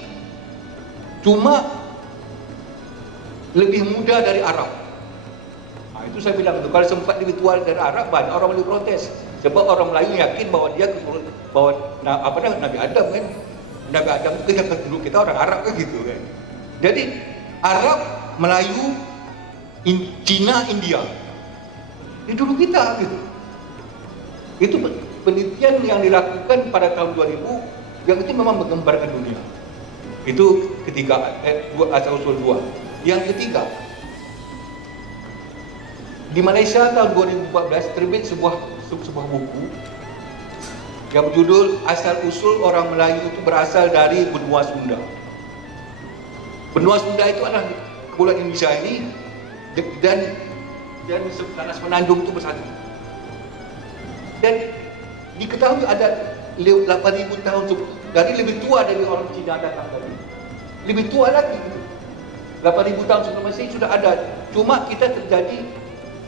cuma lebih muda dari Arab. Nah, itu saya bilang itu kalau sempat lebih tua dari Arab, banyak orang Melayu protes. Sebab orang Melayu yakin bahwa Nabi Adam kan, Nabi Adam itu kan dulu kita orang Arab kan gitu kan. Jadi Arab, Melayu, Cina, India. Ini dulu kita gitu. Itu penelitian yang dilakukan pada tahun 2000 yang itu memang menggambarkan dunia. Itu ketiga, asal usul dua. Yang ketiga, di Malaysia tahun 2014 terbit sebuah buku yang berjudul Asal Usul Orang Melayu itu Berasal dari Benua Sunda. Benua Sunda itu adalah kepulauan Indonesia ini dan tanah semenanjung itu bersatu. Dan diketahui ada 8.000 tahun dari lebih tua dari orang Cina datang tadi. Lebih tua lagi gitu. 8.000 tahun sebelum Masehi sudah ada. Cuma kita terjadi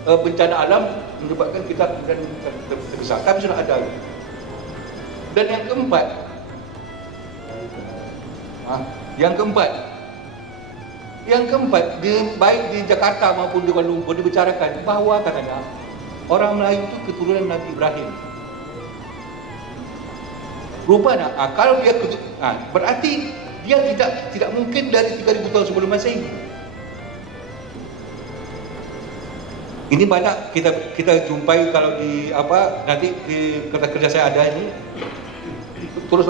bencana alam menyebabkan kita kemudian terbesar. Tapi sudah ada. Dan yang keempat, baik di Jakarta maupun di Kuala Lumpur dibicarakan bahwa katanya orang Melayu itu keturunan Nabi Ibrahim. Rupanya, kalau dia berarti dia tidak mungkin dari 3000 tahun sebelum Masehi. Ini banyak kita jumpai kalau di nanti di kerja saya ada ini. Terus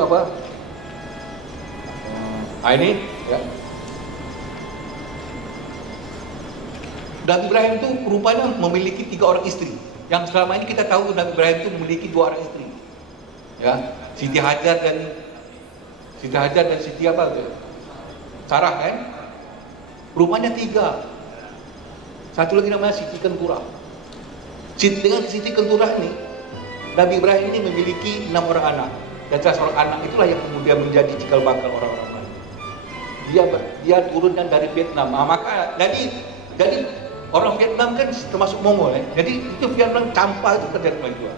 ini ya. Nabi Ibrahim itu rupanya memiliki 3 orang istri. Yang selama ini kita tahu Nabi Ibrahim itu memiliki 2 orang istri. Ya, Siti Hajar dan Siti apa itu? Sarah kan? Rupanya 3. Satu lagi namanya Siti Kenturah. Dengan Siti Kenturah ini, Nabi Ibrahim ini memiliki 6 orang anak. Dan salah seorang anak itulah yang kemudian menjadi cikal bakal orang-orang lain. Dia turunnya dari Vietnam. Maka jadi orang Vietnam kan termasuk Mongol ya. Jadi itu Vietnam campa itu terjadi Melayu.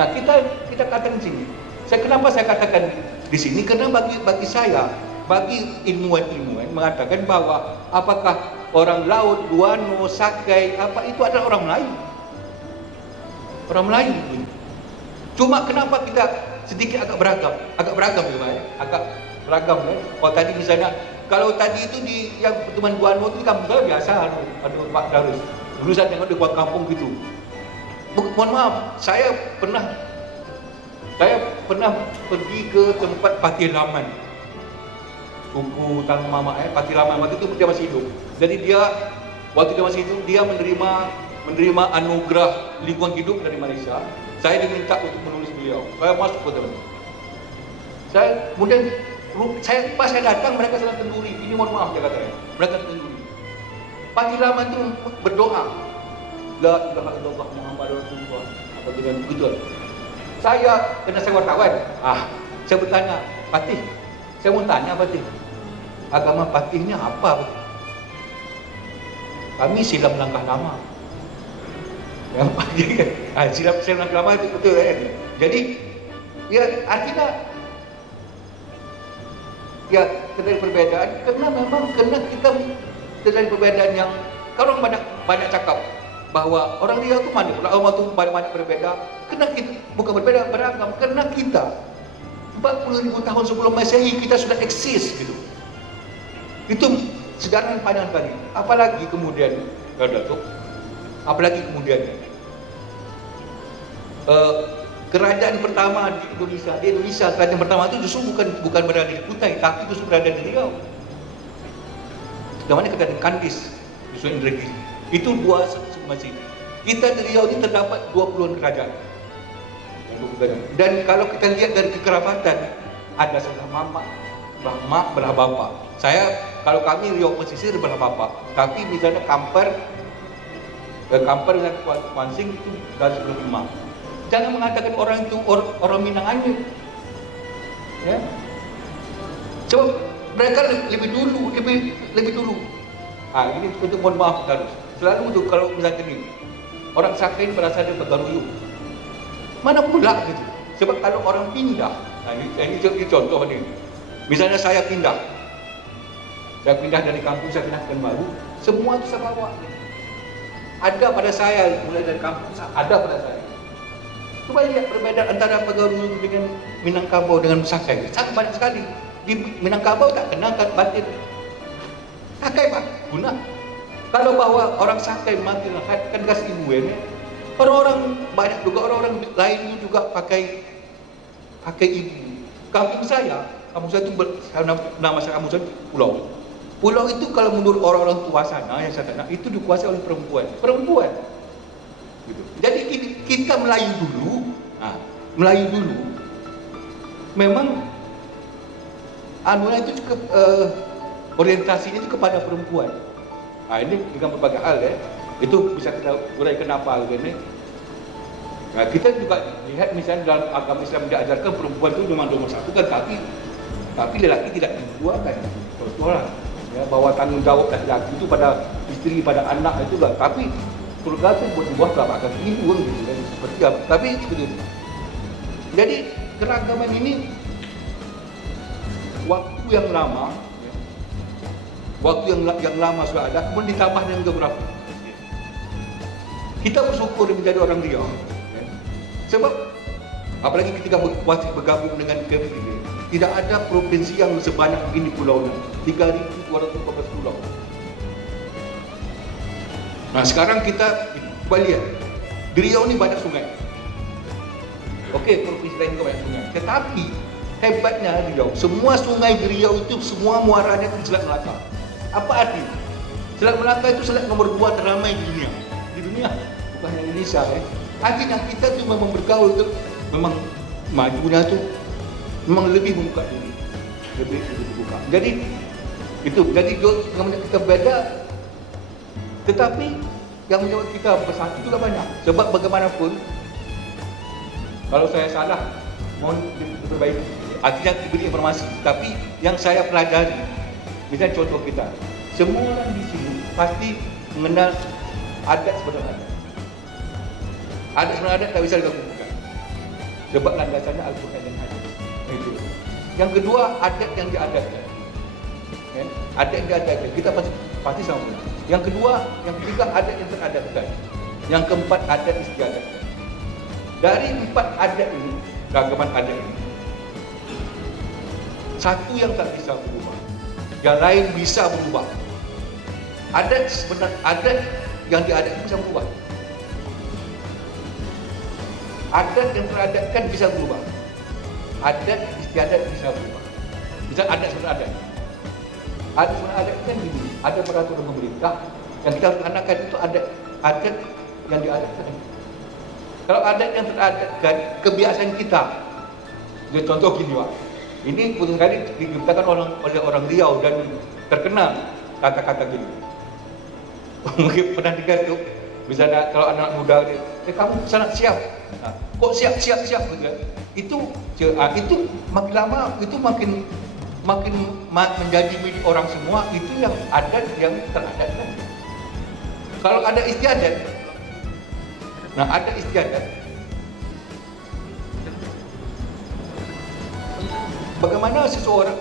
Nah, kita katakan di sini. Kenapa saya katakan di sini? Karena bagi saya, bagi ilmuwan mengatakan bahwa apakah orang laut, Duano, Sakai, itu adalah orang Melayu. Orang Melayu. Cuma kenapa kita sedikit agak beragam ya Pak ya? Agak beragam ya. Kalau tadi itu di yang pertemuan Duano itu kampung saya biasa, aduh Pak Darus. Dulu saya tengok di kampung gitu. Mohon maaf, saya pernah pergi ke tempat Patilaman. Suku Tang Mama Patilaman waktu itu dia masih hidup. Jadi waktu dia masih hidup dia menerima anugerah lingkungan hidup dari Malaysia. Saya diminta untuk menulis beliau. Saya masuk ke dalam. Pas saya datang mereka sedang kenduri. Ini mohon maaf dia katanya. Mereka kenduri. Parti lama itu berdoa, la ilaha illallah Muhammadur Rasulullah, apa dengan begitu. Saya kena saya wartawan. Saya bertanya, Patih, saya mau tanya Patih, agama Patihnya apa? Patih? Kami silam langkah lama. Yang Patih, silam langkah lama itu betul kan? Jadi, ya artinya, ya terjadi perbedaan karena memang kita terjadi perbedaan yang kalau orang banyak cakap bahwa orang Riau itu mana pula orang itu banyak berbeda, karena kita bukan berbeda beragam, karena kita 40.000 tahun sebelum Masehi kita sudah eksis gitu. Itu sejarah yang panjang sekali. Apalagi kemudian kerajaan pertama di Indonesia kerajaan pertama itu justru bukan berada di Kutai, tapi justru berada di Riau. Namanya kerajaan Kandis, justru Indragiri. Itu dua masih. Kita di Riau ini terdapat 20-an kerajaan. Dan kalau kita lihat dari kekerabatan, ada saudara mama, belah mak, belah bapa. Kalau kami Riau pesisir belah bapa, tapi misalnya Kampar dan Kuansing itu dari sebelah mak. Jangan mengatakan orang itu orang Minang aja. Ya. Coba mereka lebih dulu. Ini untuk mohon maaf selalu itu kalau misalnya ini orang Sakai merasa dia bergaruyung. Mana pula gitu. Sebab kalau orang pindah, ini contoh ini. Misalnya saya pindah dari kampung, saya pindah ke baru, semua itu saya bawa. Ada pada saya, mulai dari kampung, ada pada saya. Coba lihat perbedaan antara Pegaruyung dengan Minangkabau dengan Sakai. Sangat banyak sekali. Di Minangkabau tak kenal batin. Sakai Pak, guna. Kalau bawa orang Sakai mati kan kasih ibu ini. Orang-orang banyak juga orang-orang lain itu juga pakai ibu. Kampung saya itu nama saya kampung saya Pulau. Pulau itu kalau menurut orang-orang tua sana yang saya kenal itu dikuasai oleh perempuan. Gitu. Jadi kita Melayu dulu. Memang anunya itu orientasinya itu kepada perempuan. Ini dengan berbagai hal ya. Itu bisa kita urai kenapa begini. Nah, kita juga lihat misalnya dalam agama Islam diajarkan perempuan itu memang nomor satu kan, tapi lelaki tidak dibuahkan orang ya, bahwa tanggung jawab lelaki itu pada istri, pada anak itu lah. Tapi surga itu buat dibuat telapak kaki ibu gitu kan, seperti apa? Tapi seperti itu. Jadi keragaman ini waktu yang lama sudah ada, kemudian ditambah dengan beberapa. Kita bersyukur menjadi orang Riau, ya. Sebab apalagi ketika bergabung dengan KFRI, tidak ada provinsi yang sebanyak begini pulaunya, 3.214 pulau. Nah sekarang kita lihat, di Riau ini banyak sungai. Oke, provinsi lain juga banyak sungai. Tetapi hebatnya Riau, semua sungai di Riau itu semua muaranya ke Selat Melaka. Apa artinya? Selat Melaka itu selat nomor 2 teramai di dunia. Bukan Indonesia ya. Artinya kita tuh memang bergaul itu memang majunya tuh memang lebih membuka diri, lebih terbuka. Jadi kita beda, tetapi yang menjawab kita bersatu juga banyak. Sebab bagaimanapun, kalau saya salah, mohon diperbaiki. Artinya diberi informasi. Tapi yang saya pelajari, misalnya contoh kita, semua orang di sini pasti mengenal adat sebenarnya. Adat sebenarnya tak bisa digabungkan. Sebab landasannya Al-Quran dan Hadis. Itu. Yang kedua, adat yang diadatkan. Ya? Adat yang diadatkan. Kita pasti sama. Yang kedua, yang ketiga adat yang teradatkan. Yang keempat, adat yang istiadatkan. Dari 4 adat ini, ragaman adat ini, satu yang tak bisa berubah, yang lain bisa berubah. Adat yang diadatkan bisa berubah. Adat yang teradatkan bisa berubah. Adat istiadat bisa berubah. Bisa adat sebenarnya adat. Adat sebenarnya adat kan gini. Ada peraturan pemerintah yang kita harus laksanakan, itu adat yang diadatkan. Kalau adat yang teradatkan, kebiasaan kita. Jadi contoh gini Pak. Ini pun kali diciptakan oleh orang Riau dan terkenal kata-kata gini. mungkin pernah dengar tu, misalnya kalau anak muda ni, kamu sangat siap, kok siap gitu kan? Itu makin lama itu makin menjadi milik orang semua. Itu yang adat yang teradat kan. Kalau ada istiadat, ada istiadat.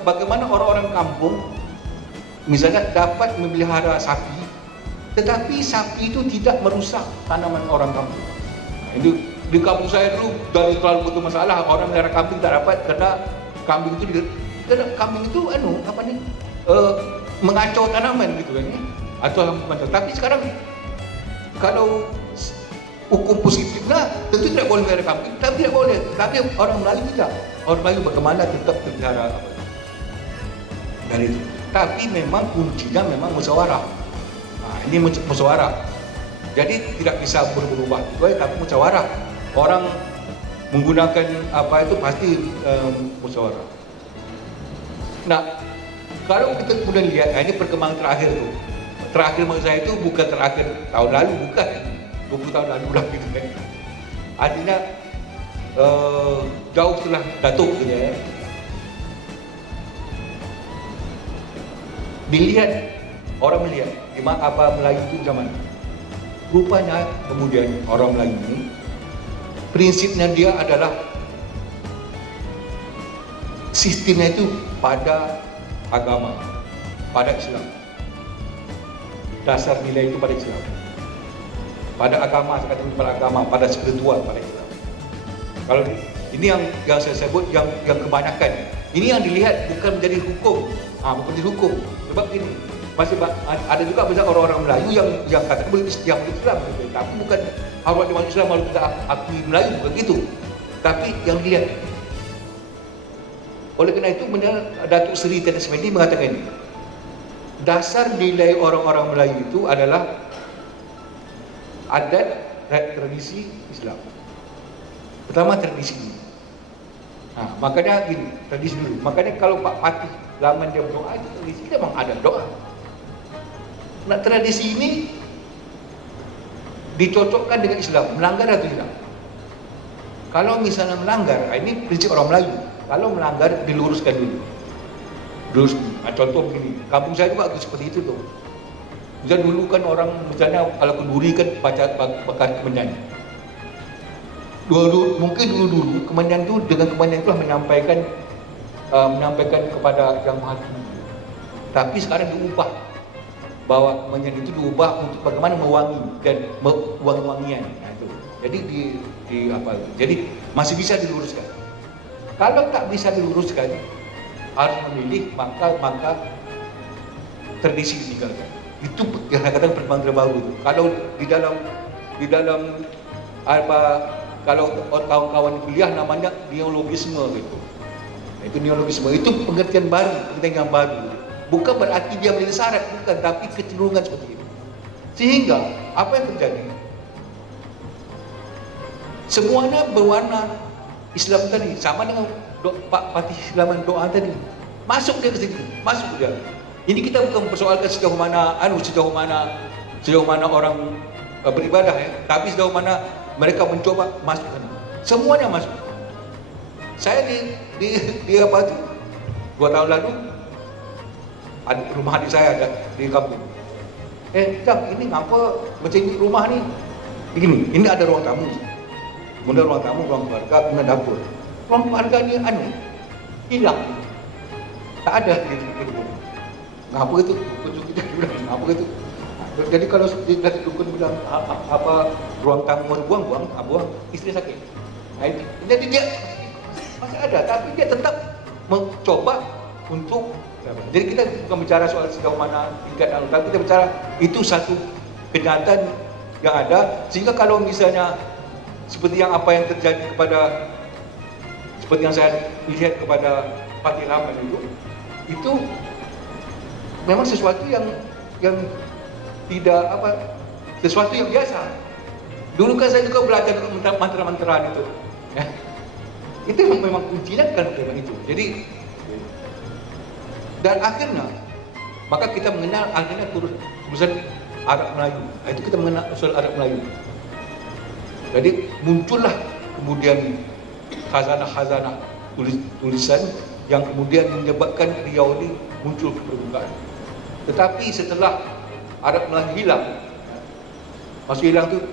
Bagaimana orang-orang kampung misalnya dapat memelihara sapi, tetapi sapi itu tidak merusak tanaman orang kampung. Itu di kampung saya dulu dari terlalu betul masalah, orang melihara kambing tak dapat karena kambing itu mengacau tanaman gitu kan, atau macam. Tapi sekarang kalau hukum positifnya tentu tidak boleh melihara kambing, tapi tidak boleh. Tapi orang Melayu tidak. Orang Melayu bagaimana tetap melihara dari itu. Tapi memang kuncinya memang musyawarah. Ini musyawarah. Jadi tidak bisa berubah. Tapi musyawarah. Orang menggunakan apa itu pasti musyawarah. Nah, kalau kita kemudian lihat, ini perkembangan terakhir tu. Terakhir maksud saya itu bukan terakhir tahun lalu, bukan 20 tahun lalu lah gitu kan. Artinya jauh setelah Datuk gitu ya. Orang melihat apa Melayu itu zaman. Rupanya kemudian orang Melayu ini prinsipnya dia adalah sistemnya itu pada agama, pada Islam. Dasar nilai itu pada Islam. Pada agama, saya katakan pada agama, pada spiritual, pada Islam. Kalau ini yang saya sebut yang kebanyakan. Ini yang dilihat bukan menjadi hukum. Bukan menjadi hukum. Sebab ini masih ada juga banyak orang-orang Melayu yang katakan boleh Islam, tapi bukan harus masuk Islam kalau kita akui Melayu, bukan gitu. Tapi yang dilihat. Oleh kerana itu, Datuk Seri Tan Sri Medi mengatakan ini. Dasar nilai orang-orang Melayu itu adalah adat tradisi Islam. Pertama tradisi dulu. Makanya gini, tradisi dulu. Makanya kalau Pak Patih laman dia berdoa, itu tradisi memang ada doa. Nah, tradisi ini dicocokkan dengan Islam, melanggar atau tidak? Kalau misalnya melanggar, ini prinsip orang Melayu. Kalau melanggar diluruskan dulu. Contoh begini, kampung saya juga seperti itu tuh. Misalnya dulu kan orang misalnya kalau kenduri kan baca kemenyan. Mungkin dulu kemenyan itu dengan kemenyan itulah menyampaikan kepada yang Maha Tinggi. Tapi sekarang diubah, bahwa kemenyan itu diubah untuk bagaimana mewangi dan wangi-wangian. Itu. Jadi jadi masih bisa diluruskan. Kalau tak bisa diluruskan, harus memilih maka tradisi ditinggalkan. Itu yang saya katakan perkembangan terbaru itu. Kalau di dalam kalau kawan-kawan kuliah namanya neologisme gitu. Itu neologisme, itu pengertian baru, pengertian yang baru. Bukan berarti dia menjadi syarat, bukan, tapi kecenderungan seperti itu. Sehingga apa yang terjadi? Semuanya berwarna Islam tadi, sama dengan Pak Patih Islaman doa tadi. Masuk dia ke situ, masuk dia. Ini kita bukan persoalkan sejauh mana orang beribadah ya, tapi sejauh mana mereka mencoba masuk sana. Semuanya masuk. Saya di apa itu? 2 tahun lalu rumah adik saya ada di kampung. Jam ini ngapa macam ini rumah ni? Begini, ini ada ruang tamu. Kemudian ruang tamu, ruang keluarga, kemudian dapur. Ruang keluarga ni hilang. Tak ada di rumah. Ngapa itu? Kita bilang ngapa itu? Jadi kalau dari dukun bilang apa ruang tamu mau buang, istri sakit. Jadi dia masih ada, tapi dia tetap mencoba untuk. Jadi kita bukan bicara soal sejauh mana tingkat tapi kita bicara itu satu kenyataan yang ada. Sehingga kalau misalnya seperti yang terjadi kepada, seperti yang saya lihat kepada Patih Rahman itu memang sesuatu yang tidak sesuatu yang biasa. Dulu kan saya juga belajar mantra-mantra itu. Itu memang kuncinya kan memang itu. Jadi dan akhirnya maka kita mengenal akhirnya tulisan Arab Melayu. Itu kita mengenal usul Arab Melayu. Jadi muncullah kemudian khazanah-khazanah tulisan yang kemudian menyebabkan Riau ini muncul ke permukaan. Tetapi setelah Arab Melayu hilang, maksud hilang tu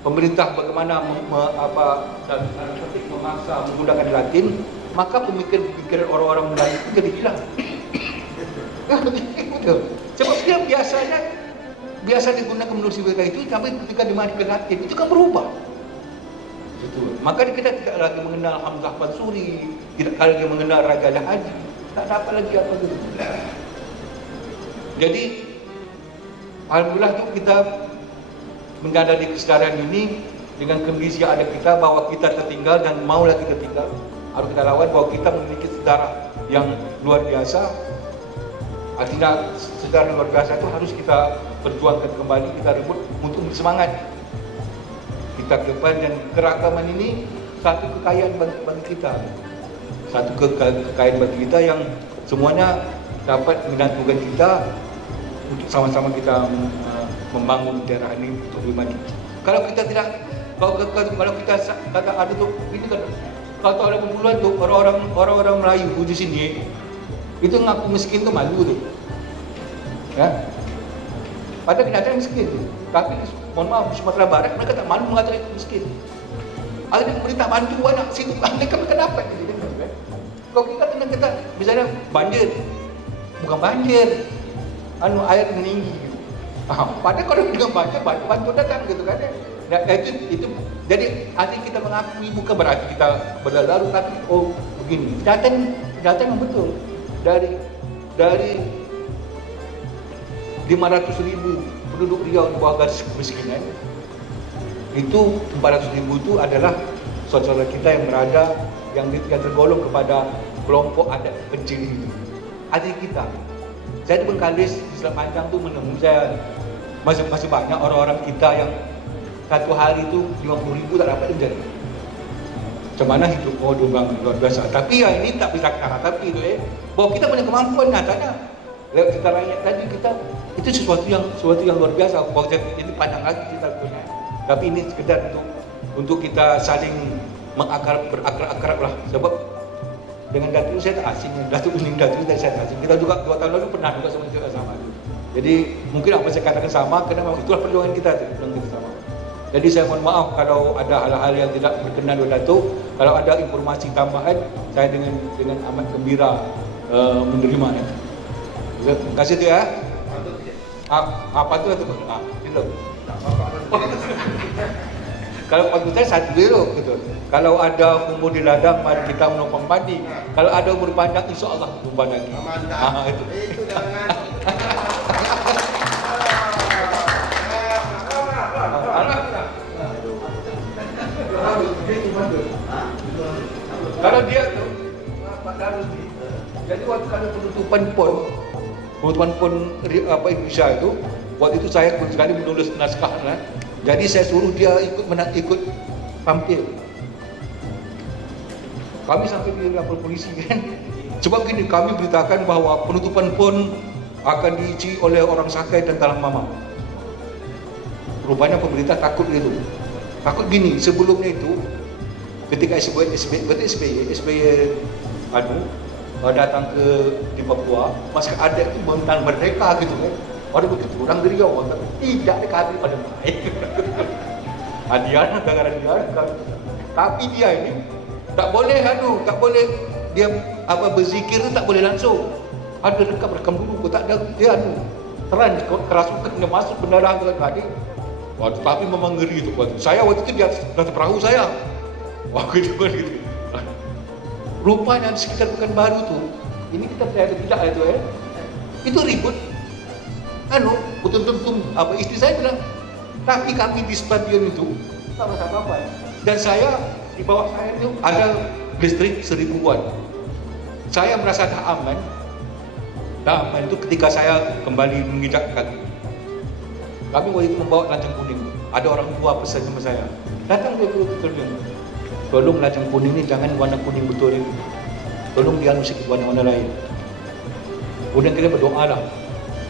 pemerintah bagaimana memaksa menggunakan Latin, maka pemikiran orang-orang Melayu itu jadi hilang. Sebab dia biasa digunakan menulis mereka itu, tapi ketika dimasukkan Latin itu kan berubah. Betul. Maka kita tidak lagi mengenal Hamzah Mansuri, tidak lagi mengenal Raja Lahadi, tak dapat lagi apa gitu. Jadi alhamdulillah tu kita menyadari kesedaran ini dengan kondisi yang ada kita, bahwa kita tertinggal dan maulah kita tinggal, harus kita lawan, bahwa kita memiliki sejarah yang luar biasa. Artinya sejarah luar biasa itu harus kita perjuangkan kembali, kita rebut untuk bersemangat kita ke depan. Dan keragaman ini satu kekayaan bagi kita, satu kekayaan bagi kita yang semuanya dapat menentukan kita untuk sama-sama kita membangun daerah ini untuk lebih maju. Kalau kita tidak, kalau kita kata ada tu ini kan, kalau ada kumpulan tu orang-orang Melayu di sini itu ngaku miskin tu malu tu, ya. Ada kenyataan miskin tu, tapi mohon maaf di Sumatera Barat mereka tak malu mengatakan miskin. Ada pemerintah bantu anak situ, mereka dapat. Kalau kita misalnya banjir, bukan banjir, air meninggi. Padahal kalau dengan bantu datang gitu kan. Itu jadi arti kita mengakui bukan berarti kita berlalu, tapi oh begini. Data yang betul dari 500.000 penduduk Riau di bawah garis kemiskinan, itu 400.000 itu adalah saudara kita yang berada yang tergolong kepada kelompok adat pencuri itu. Arti kita. Saya di Bengkalis di Selat Panjang tu menemui saya masih banyak orang-orang kita yang satu hari itu 50.000 tak dapat menjadi. Macam mana hidup orang luar biasa. Tapi ya ini tak bisa kita hadapi itu bahwa kita punya kemampuan nyatanya. Lewat cerita rakyat tadi kita itu sesuatu yang luar biasa. Bahwa ini panjang lagi kita punya. Tapi ini sekedar untuk kita saling berakrab lah. Sebab dengan Datuk saya tak asing, Datuk saya tak asing. Kita juga 2 tahun lalu pernah juga sama. Jadi mungkin apa saya katakan sama, kerana itulah perjuangan kita sama. Jadi saya mohon maaf kalau ada hal-hal yang tidak berkenan dengan Datuk. Kalau ada informasi tambahan, saya dengan amat gembira menerimanya. Terima kasih tu ya. Apa tu Datuk? Itu. Kalau pagi saya satu dulu gitu. Kalau ada umur di ladang, mari kita menumpang padi. Kalau ada umur panjang, insya-Allah tumpang lagi. Itu. Itu jangan. Kalau dia tu harus jadi waktu kalau penutupan pon Indonesia itu, waktu itu saya pun sekali menulis naskah lah. Jadi saya suruh dia ikut tampil. Kami sampai di lapor polisi kan. Sebab gini, kami beritakan bahawa penutupan pon akan diisi oleh orang Sakai dan Talang Mama. Rupanya pemerintah takut gitu. Takut gini, sebelumnya itu ketika SBY datang di Papua, masih ada itu mengenal merdeka gitu kan. Orang begitu, orang dari Riau, tidak dikasih pada baik. Hadiah, negara dia. Tapi dia ini tak boleh dia berzikir tu tak boleh langsung. Ada rekam dulu, tak ada dia teran kerasukan dia masuk pendarah dengan tadi. Wah, tapi memang ngeri tu waktu. Saya waktu itu di atas perahu saya. Wah, gitu. Rupanya di sekitar Pekanbaru tu, ini kita percaya tidak itu itu ribut. Betul-betul istri saya bilang, tapi kami di stadion itu tak masalah apa-apa. Dan saya di bawah saya itu ada listrik 1000 watt. Saya merasa tak aman. Tak aman itu ketika saya kembali menginjak kaki. Kami waktu itu membawa lancang kuning. Ada orang tua pesan sama saya, datang dia ke stadion. Tolong lancang kuning ini jangan warna kuning betul ini. Tolong dialih sikit warna-warna lain. Kemudian kita berdoa lah.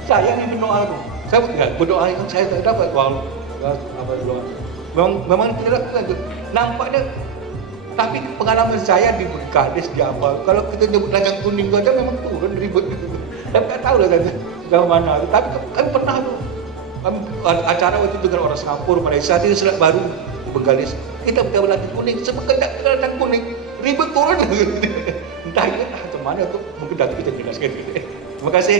Saya ni berdoa tu. Saya berdoa itu saya tak dapat wal apa doa. Memang tidak lakukan. Nampaknya, tapi pengalaman saya di Kades di apa, kalau kita nyebut ladang kuning tu ada memang turun ribut gitu. Tapi tak tahu lah ke mana. Tapi kan pernah tu. Kami acara waktu itu dengan orang Singapura, Malaysia, itu Selat Baru, Bengkalis. Kita beritahu ladang kuning, sebenarnya ladang kuning ribut turun. Entah itu mana tu, mungkin dah kita jelaskan. Terima kasih.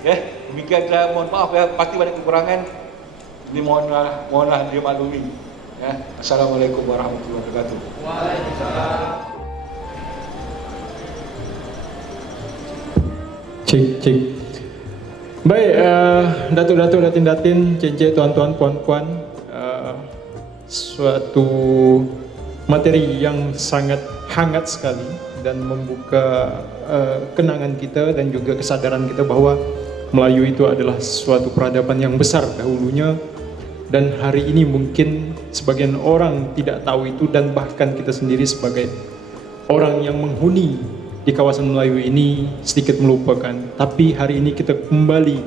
Ya, demikianlah, mohon maaf ya, pasti banyak kekurangan. Ini mohonlah dimaklumi. Ya, Assalamualaikum warahmatullahi wabarakatuh. Cek. Baik, datuk-datuk, datin-datin, cek, tuan-tuan, puan-puan, suatu materi yang sangat hangat sekali dan membuka kenangan kita dan juga kesadaran kita bahwa Melayu itu adalah suatu peradaban yang besar dahulunya, dan hari ini mungkin sebagian orang tidak tahu itu, dan bahkan kita sendiri sebagai orang yang menghuni di kawasan Melayu ini sedikit melupakan. Tapi hari ini kita kembali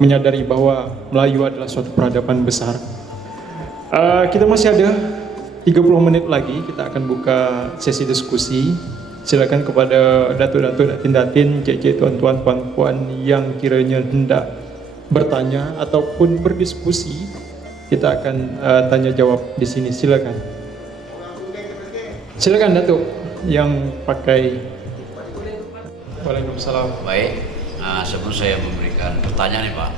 menyadari bahwa Melayu adalah suatu peradaban besar. Kita masih ada 30 menit lagi, kita akan buka sesi diskusi. Silakan kepada datuk-datuk, datin-datin, cik-cik, tuan-tuan, puan-puan yang kiranya hendak bertanya ataupun berdiskusi. Kita akan tanya jawab di sini. Silakan. Silakan datuk yang pakai. Waalaikumsalam. Baik, sebelum saya memberikan pertanyaan nih Pak,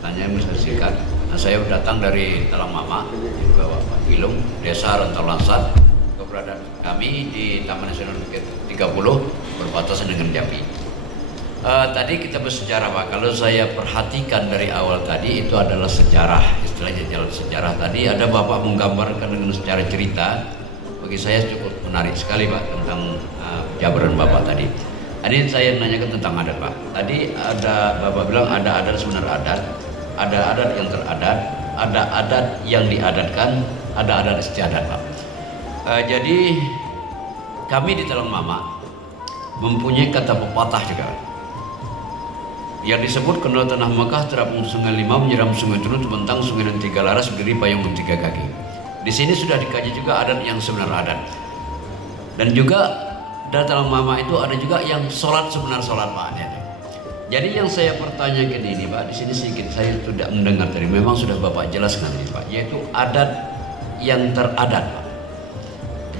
pertanyaan yang singkat. Saya datang dari Talang Mama, juga Pak Ilung, Desa Rantau Lansat. Keberadaan kami di Taman Nasional Bukit 30 berbatasan dengan Jambi. Tadi kita bersejarah Pak, kalau saya perhatikan dari awal tadi itu adalah sejarah, istilahnya jalan sejarah. Tadi ada Bapak menggambarkan dengan secara cerita, bagi saya cukup menarik sekali Pak tentang jabaran Bapak tadi. Ini saya menanyakan tentang adat Pak. Tadi ada Bapak bilang ada adat sebenar adat, ada adat yang teradat, ada adat yang diadatkan, ada adat istiadat Pak. Jadi kami di Talang Mama mempunyai kata pepatah juga yang disebut kena tanah Mekah terapung sungai lima, menyeram sungai turun, membentang sungai dan tiga laras, berdiri payung dan tiga kaki. Di sini sudah dikaji juga adat yang sebenar adat, dan juga di Talang Mama itu ada juga yang sholat sebenar sholat Pak. Jadi yang saya pertanyakan ini Pak, di sini sedikit saya tidak mendengar tadi, memang sudah Bapak jelaskan ini Pak, yaitu adat yang teradat Pak.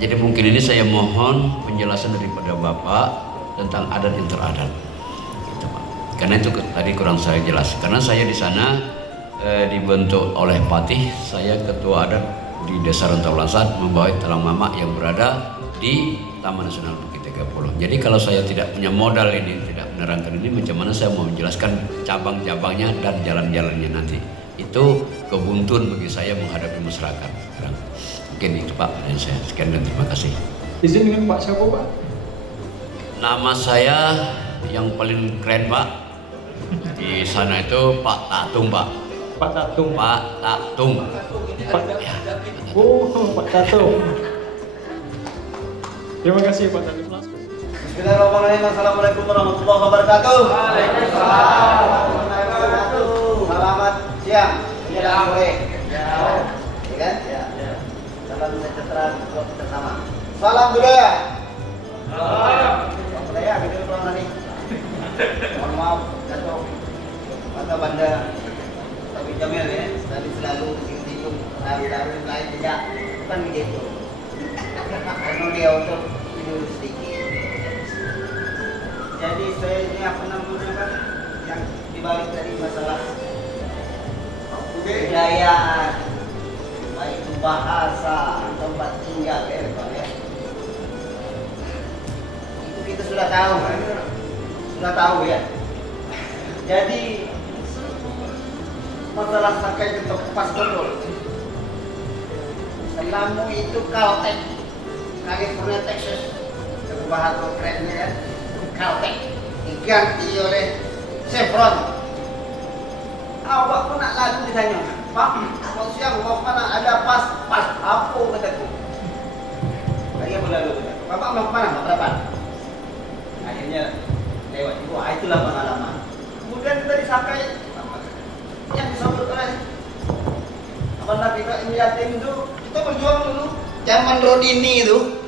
Jadi mungkin ini saya mohon penjelasan daripada Bapak tentang adat yang teradat, gitu, Pak. Karena itu tadi kurang saya jelas. Karena saya di sana dibentuk oleh Patih, saya ketua adat di Desa Rantau Lansat, membawa Talang Mama yang berada di Taman Nasional Bukit 30. Jadi kalau saya tidak punya modal ini, tidak menerangkan ini, macam mana saya mau menjelaskan cabang-cabangnya dan jalan-jalannya nanti. Itu kebuntun bagi saya menghadapi masyarakat sekarang. Mungkin itu Pak, dan saya sekian dan terima kasih. Izin dengan Pak siapa Pak? Nama saya yang paling keren Pak di sana itu Pak Tatung Pak. Pak Tatung. Pak Tatung. Pak. Ya. Oh, Pak Tatung. Terima kasih Pak Tatung. Bismillahirrahmanirrahim. Assalamualaikum warahmatullahi wabarakatuh. Waalaikumsalam warahmatullahi wabarakatuh. Selamat siang. Selamat sore. Ya kan? Ya. Salam sejahtera untuk kita bersama. Salam budaya. Salam budaya. Kita pulang tadi. Mohon maaf, Datuk. Mata Banda Tapi Jamil ya, selalu singgung tahu-tahu lain tidak bukan begitu. Karena dia untuk tidur sedikit. Jadi saya ini apa namanya kan yang dibalik tadi masalah kebudayaan, baik itu bahasa, tempat tinggal ya, Pak ya. Itu kita sudah tahu ya. Jadi masalah Sakai itu pas betul. Selamu itu Caltech, California, Texas, bahan konkretnya ya. Caltech diganti oleh Chevron. Awak pun nak lagu ditanya, Pak, awak siang mau mana? Ada pas apa kataku? Saya berlalu. Bapak mau kemana? Mau berapa? Akhirnya lewat itu. Itulah pengalaman. Kemudian dari Sakai yang disebut Menafikain yatim itu kita berjuang dulu. Zaman Rodini itu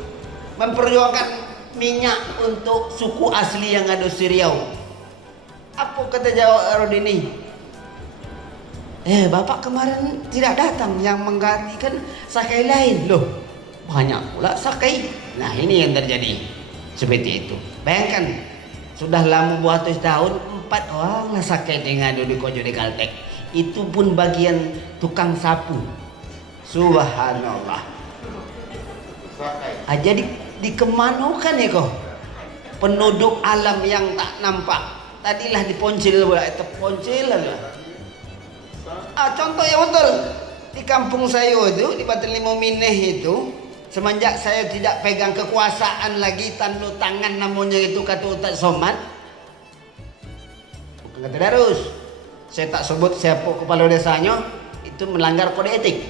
memperjuangkan minyak untuk suku asli yang ada di Riau. Apa kata jawab Rodini? Bapak kemarin tidak datang, yang menggantikan sakai lain. Loh, banyak pula sakai. Nah, ini yang terjadi. Seperti itu. Bayangkan, sudah lama buat tahun 4 orang lah sakai dengan di Kojo di Kaltek. Itu pun bagian tukang sapu. Subhanallah. Jadi dikemanukan ya kok penduduk alam yang tak nampak. Tadilah diponcil pula, itu poncil lah. Contoh yang betul di kampung saya itu di Batan Limau Mineh itu, semenjak saya tidak pegang kekuasaan lagi, tanda tangan namanya itu kata Ustaz Somad, bukan kata Darus, saya tak sebut siapa kepala desanya, itu melanggar kode etik.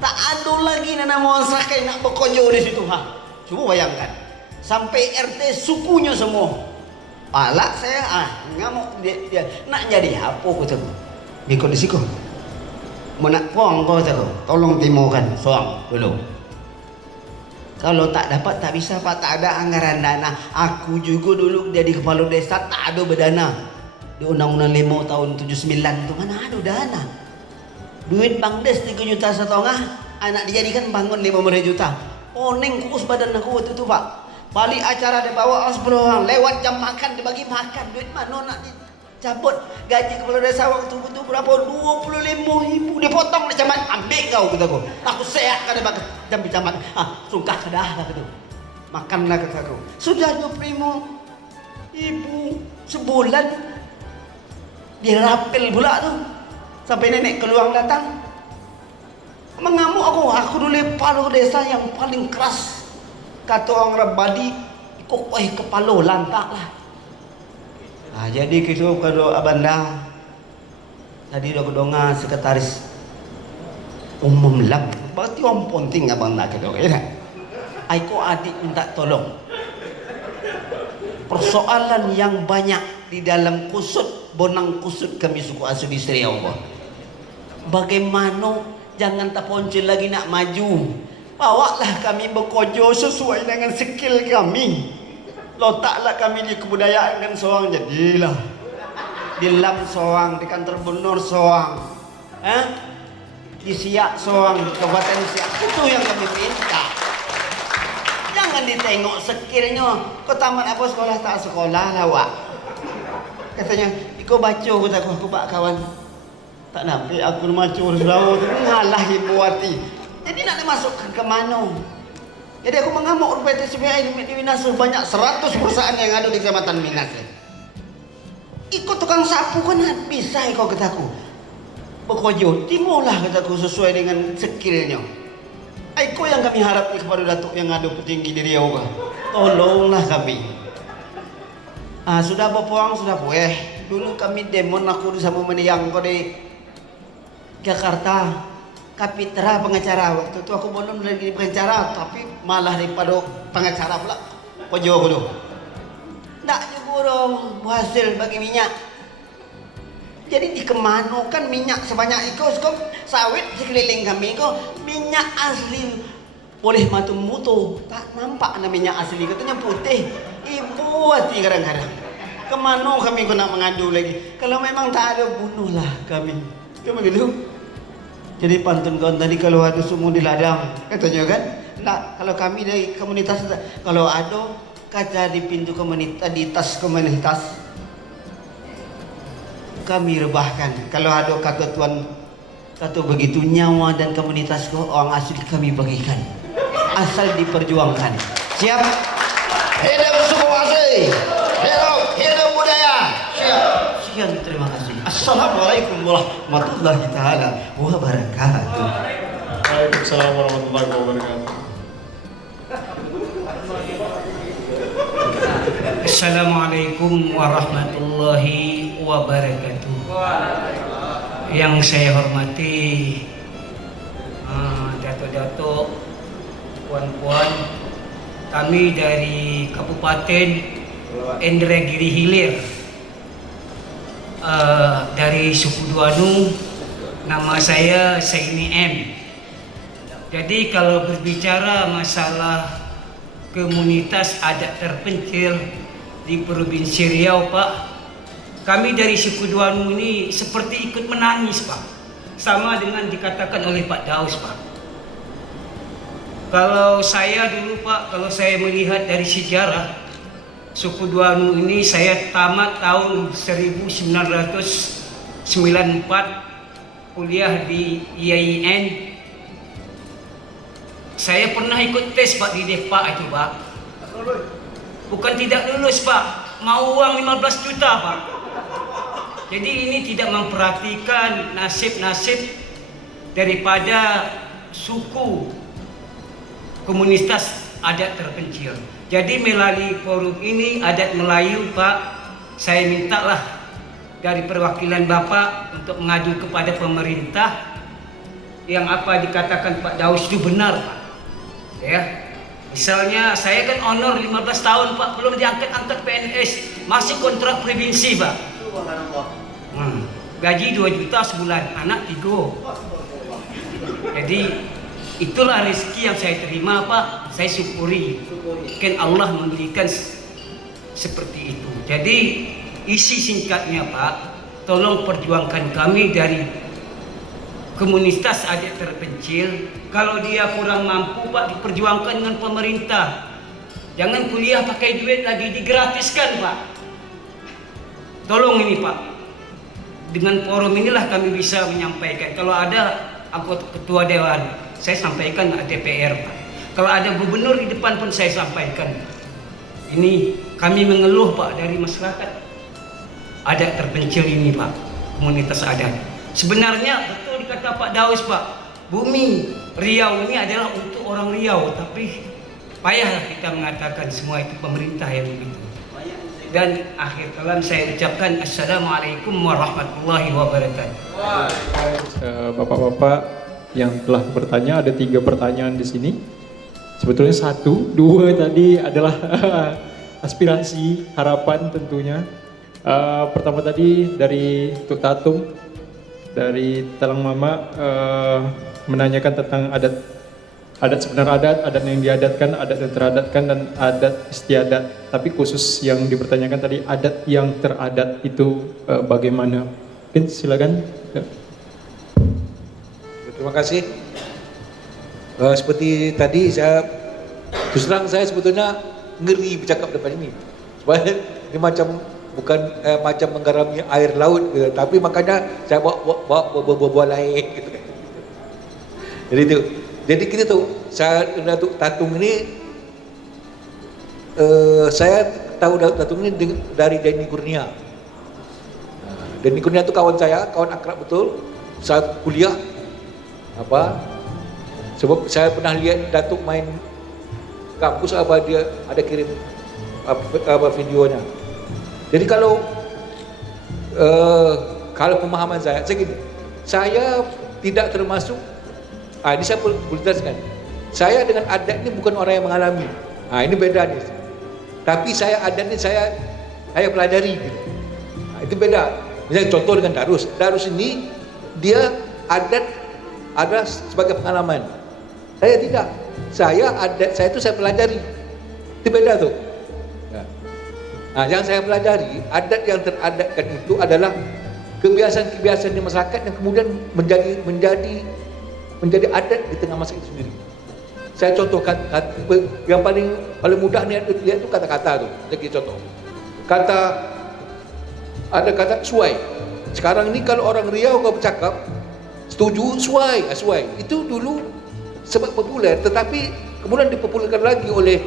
Tak ada lagi nama orang sakai nak berkojo di situ. Coba bayangkan, sampai RT sukunya semua. Palak saya ngamuk dia nak jadi apa kata aku. Di kondisi ko. Menak puang kau kata aku. Tolong timurkan soang dulu. Kalau tak dapat tak bisa Pak, tak ada anggaran dana. Aku juga dulu jadi kepala desa tak ada berdana. Di Undang-Undang 5 tahun 79 tu mana ada dana. Duit Bang Des 3,5 juta, anak dijadikan bangun 5 juta. Oneng kurus badan aku waktu itu Pak. Balik acara dia bawa 10 orang, lewat jam makan dibagi makan, duit mana nak dicabut. Gaji kepala desa waktu itu berapa? 25.000 dipotong di camat. Ambil kau kata aku. Aku sehat kan jam camat. Sungkah kedah lah kata. Makanlah kata aku. Sudah 25.000 sebulan. Dirapel pula tu. Sampai nenek keluar datang. Mengamuk aku dulu kepala desa yang paling keras. Kata orang Rabadi, ikut kepala lantak lah. Jadi kita kalau abanda tadi dah kedonga sekretaris umum lah. Berarti orang penting abang nak kedonga ya. Aiko adik minta tolong. Persoalan yang banyak di dalam kusut bonang kusut kami suku asli Seriau. Bagaimana jangan terponcil lagi nak maju. Bawalah kami bekojo sesuai dengan skill kami. Letaklah kami di kebudayaan kan seorang jadilah. Di Lam seorang, di kantor Benor seorang. Di Siak seorang, di Kabupaten Siak. Itu yang kami minta. Jangan ditengok skillnya. Kau tamat apa sekolah tak sekolah lah wak. Katanya, kau baca kata aku pak kawan. Tak nampak aku macur selalu tu ngalah ibu hati. Jadi nak masuk ke mana? Jadi aku mengamuk PT CBI di Minas banyak 100 perusahaan yang ada di Kecamatan Minas. Ikut tukang sapu kan bisa kau kataku. Bekojo timurlah kataku sesuai dengan skillnya. Aiko yang kami harap kepada Datuk yang ada petinggi di Riau. Tolonglah kami. Sudah berpuang sudah pueh. Dulu kami demon aku sama meniang kau di Jakarta. Kapitra pengacara waktu itu aku belum lagi pengacara tapi malah daripada pengacara pula kojo aku tu. Tak juga hasil bagi minyak. Jadi dikemanukan minyak sebanyak itu sawit sekeliling kami kau minyak asli boleh matu mutu tak nampak ada minyak asli katanya putih ibu hati kadang-kadang. Kemana kami kau nak mengadu lagi? Kalau memang tak ada bunuhlah kami. Cuma begitu. Jadi pantun kawan tadi kalau ada sumur di ladang, katanya kan? Nah, kalau kami dari komunitas, kalau ada kaca di pintu komunitas, di tas komunitas, kami rebahkan. Kalau ada kata tuan, kata begitu nyawa dan komunitas orang asli kami bagikan. Asal diperjuangkan. Siap? Hidup suku asli! Hidup budaya! Siap! Sekian, terima kasih. Assalamualaikum warahmatullahi taala wabarakatuh. Waalaikumsalam warahmatullahi wabarakatuh. Assalamualaikum warahmatullahi wabarakatuh. Yang saya hormati datuk-datuk, puan-puan, kami dari Kabupaten Indragiri Hilir, dari suku Duanu Nama saya Saini M. Jadi kalau berbicara masalah komunitas adat terpencil di Provinsi Riau, Pak, kami dari suku Duanu ini seperti ikut menangis, Pak. Sama dengan dikatakan oleh Pak Daus, Pak. Kalau saya dulu, Pak, kalau saya melihat dari sejarah suku Duanu ini, saya tamat tahun 1994 kuliah di IAIN. Saya pernah ikut tes, Pak, di Depak itu, Pak. Bukan tidak lulus, Pak, mau uang 15 juta, Pak. Jadi ini tidak memperhatikan nasib-nasib daripada suku komunitas adat terpencil. Jadi melalui forum ini adat Melayu, Pak, saya mintalah dari perwakilan Bapak untuk mengadu kepada pemerintah yang apa dikatakan Pak Daus itu benar, Pak. Ya. Misalnya saya kan honor 15 tahun, Pak, belum diangkat-angkat PNS, masih kontrak provinsi, Pak. Gaji 2 juta sebulan, anak 3. Jadi itulah rezeki yang saya terima, Pak. Saya syukuri. Kan Allah memberikan seperti itu. Jadi isi singkatnya, Pak, tolong perjuangkan kami dari komunitas adat terpencil. Kalau dia kurang mampu, Pak, diperjuangkan dengan pemerintah. Jangan kuliah pakai duit lagi, digratiskan, Pak. Tolong ini, Pak. Dengan forum inilah kami bisa menyampaikan. Kalau ada anggota ketua dewan, saya sampaikan ke DPR, Pak. Kalau ada gubernur di depan pun saya sampaikan. Ini kami mengeluh, Pak, dari masyarakat adat terpencil ini, Pak, komunitas adat. Sebenarnya betul dikata Pak Daus, Pak, bumi Riau ini adalah untuk orang Riau, tapi payahlah kita mengatakan semua itu pemerintah yang begitu. Dan akhir kalam saya ucapkan Assalamualaikum warahmatullahi wabarakatuh. Bapak-bapak yang telah bertanya, ada 3 pertanyaan di sini. Sebetulnya 1, 2 tadi adalah aspirasi, harapan tentunya. Pertama tadi dari Tuk Tatum dari Talang Mama menanyakan tentang adat sebenar adat yang diadatkan, adat yang teradatkan, dan adat istiadat. Tapi khusus yang dipertanyakan tadi adat yang teradat itu bagaimana? Mungkin silakan. Ya. Terima kasih. Seperti tadi terus terang saya sebetulnya ngeri bercakap depan ini. Sebab ini bukan macam menggarami air laut gitu. Tapi makanya saya bawa air gitu kan. Jadi kita tahu, Datuk Tatung ini saya tahu Datuk Tatung ini dari Denny Kurnia. Denny Kurnia itu kawan saya, kawan akrab betul. Saat kuliah sebab saya pernah lihat Datuk main kampus dia ada kirim videonya. Jadi kalau pemahaman saya gini, saya tidak termasuk, ini saya boleh jelaskan, saya dengan adat ini bukan orang yang mengalami, ini beda nih. Tapi saya adat ini saya pelajari, gitu. Itu beda. Misalnya contoh dengan Darus ini dia adat ada sebagai pengalaman. Saya tidak. Saya pelajari. Itu beda tuh. Nah, yang saya pelajari, adat yang teradatkan itu adalah kebiasaan-kebiasaan di masyarakat yang kemudian menjadi adat di tengah masyarakat itu sendiri. Saya contohkan yang paling mudah lihat itu kata-kata tuh. Lagi contoh. Ada kata suai. Sekarang ini kalau orang Riau kau bercakap, setuju suai. Itu dulu sebab populer, tetapi kemudian dipopulerkan lagi oleh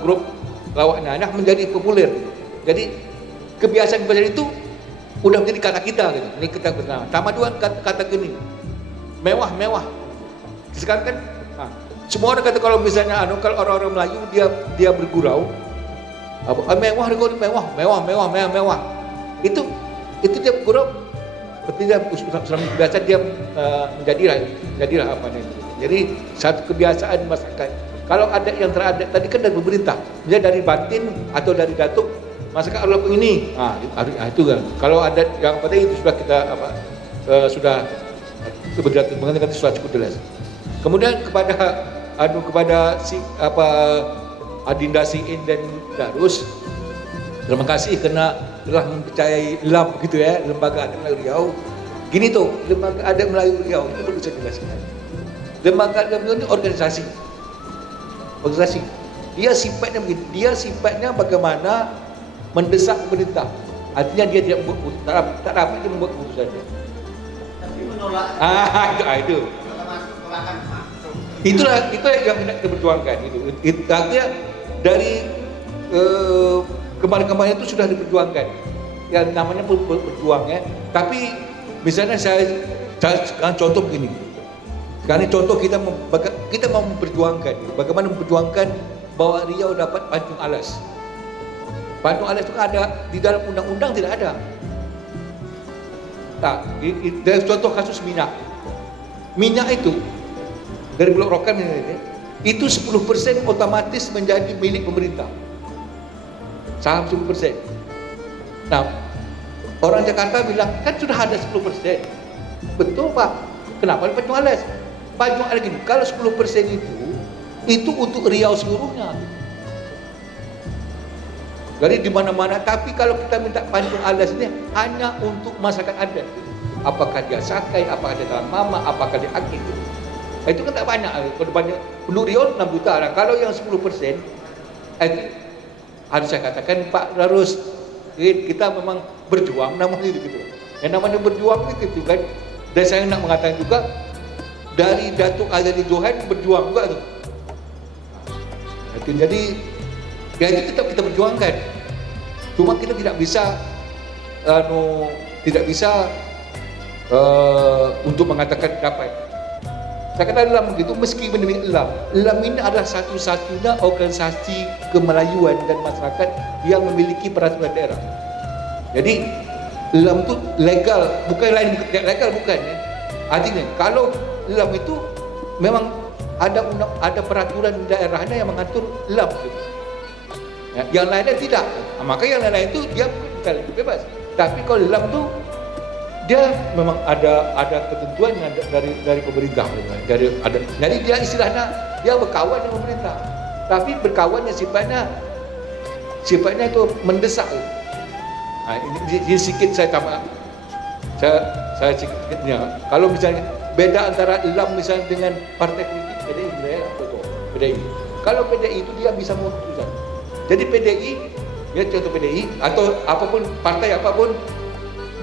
grup lawak anak menjadi populer. Jadi kebiasaan-kebiasaan itu udah menjadi kata kita gitu. Ini kita bersama. Sama juga kata gini. Mewah. Sekarang kan semua orang kata kalau misalnya kalau orang-orang Melayu dia bergurau mewah. Itu dia bergurau seperti dia biasa dia menjadilah apa ini. Jadi satu kebiasaan masyarakat. Kalau ada yang teradat tadi kan dari pemerintah, misalnya dari Batin atau dari Datuk, masyarakat Allah ini, itu kan. Kalau ada yang pada itu sudah kita sudah Mengenai sudah cukup jelas. Kemudian kepada si Adinda Siin dan Darus, terima kasih kerana telah mempercayai LAM gitu ya, Lembaga Adat Melayu Riau. Gini tuh, Lembaga Adat Melayu Riau ini perlu saya jelaskan. Lembaga Adat Melayu ini organisasi. Dia sifatnya begini, dia sifatnya bagaimana mendesak pemerintah. Artinya dia tidak membuat tak dapat dia membuat keputusan. Tapi menolak. Itu. Itulah yang kita perjuangkan itu. Artinya dari kemarin-kemarin itu sudah diperjuangkan. Yang namanya berjuang ya. Tapi misalnya saya contoh begini. Sekarang contoh kita mau memperjuangkan bagaimana memperjuangkan bahwa Riau dapat Panjung Alas. Panjung Alas itu ada di dalam undang-undang tidak ada. Nah, dari contoh kasus minyak. Minyak itu dari Blok Rokan itu 10% otomatis menjadi milik pemerintah. Saham 10%. Nah, orang Jakarta bilang kan sudah ada 10%. Betul Pak. Kenapa di Panjung Alas? Panjung Alas gini, kalau 10% itu untuk Riau seluruhnya. Jadi di mana-mana. Tapi kalau kita minta Panjung Alas ini hanya untuk masyarakat adat. Apakah dia Sakai, apakah dia Talang Mama, apakah dia Akik. Itu kan tak banyak. Kalau banyak penduduk Riau 6 juta. Nah, kalau yang 10% itu harus saya katakan Pak Darus, kita memang berjuang namanya itu gitu. Yang namanya berjuang itu kan. Dan saya nak mengatakan juga dari Datuk Azali Johan berjuang juga tuh. Itu jadi ya itu tetap kita perjuangkan. Cuma kita tidak bisa untuk mengatakan kapan. Saya kata LAM begitu meski benar LAM ini adalah satu-satunya organisasi kemelayuan dan masyarakat yang memiliki peraturan daerah. Jadi LAM itu legal, bukan lain legal bukan ya. Artinya kalau LAM itu memang ada peraturan daerahnya yang mengatur LAM gitu. Ya, yang lainnya tidak. Nah, maka yang lain itu dia bukan bebas. Tapi kalau LAM itu dia memang ada ketentuan yang dari pemerintah. Jadi dia istilahnya dia berkawan dengan pemerintah. Tapi berkawannya sifatnya itu mendesak. Nah, ini sedikit saya tambah. Saya sedikitnya. Kalau misalnya beda antara LAM misalnya dengan partai politik PDI. Kalau PDI itu dia bisa membuat keputusan. Jadi PDI, ya contoh PDI atau apapun partai apapun,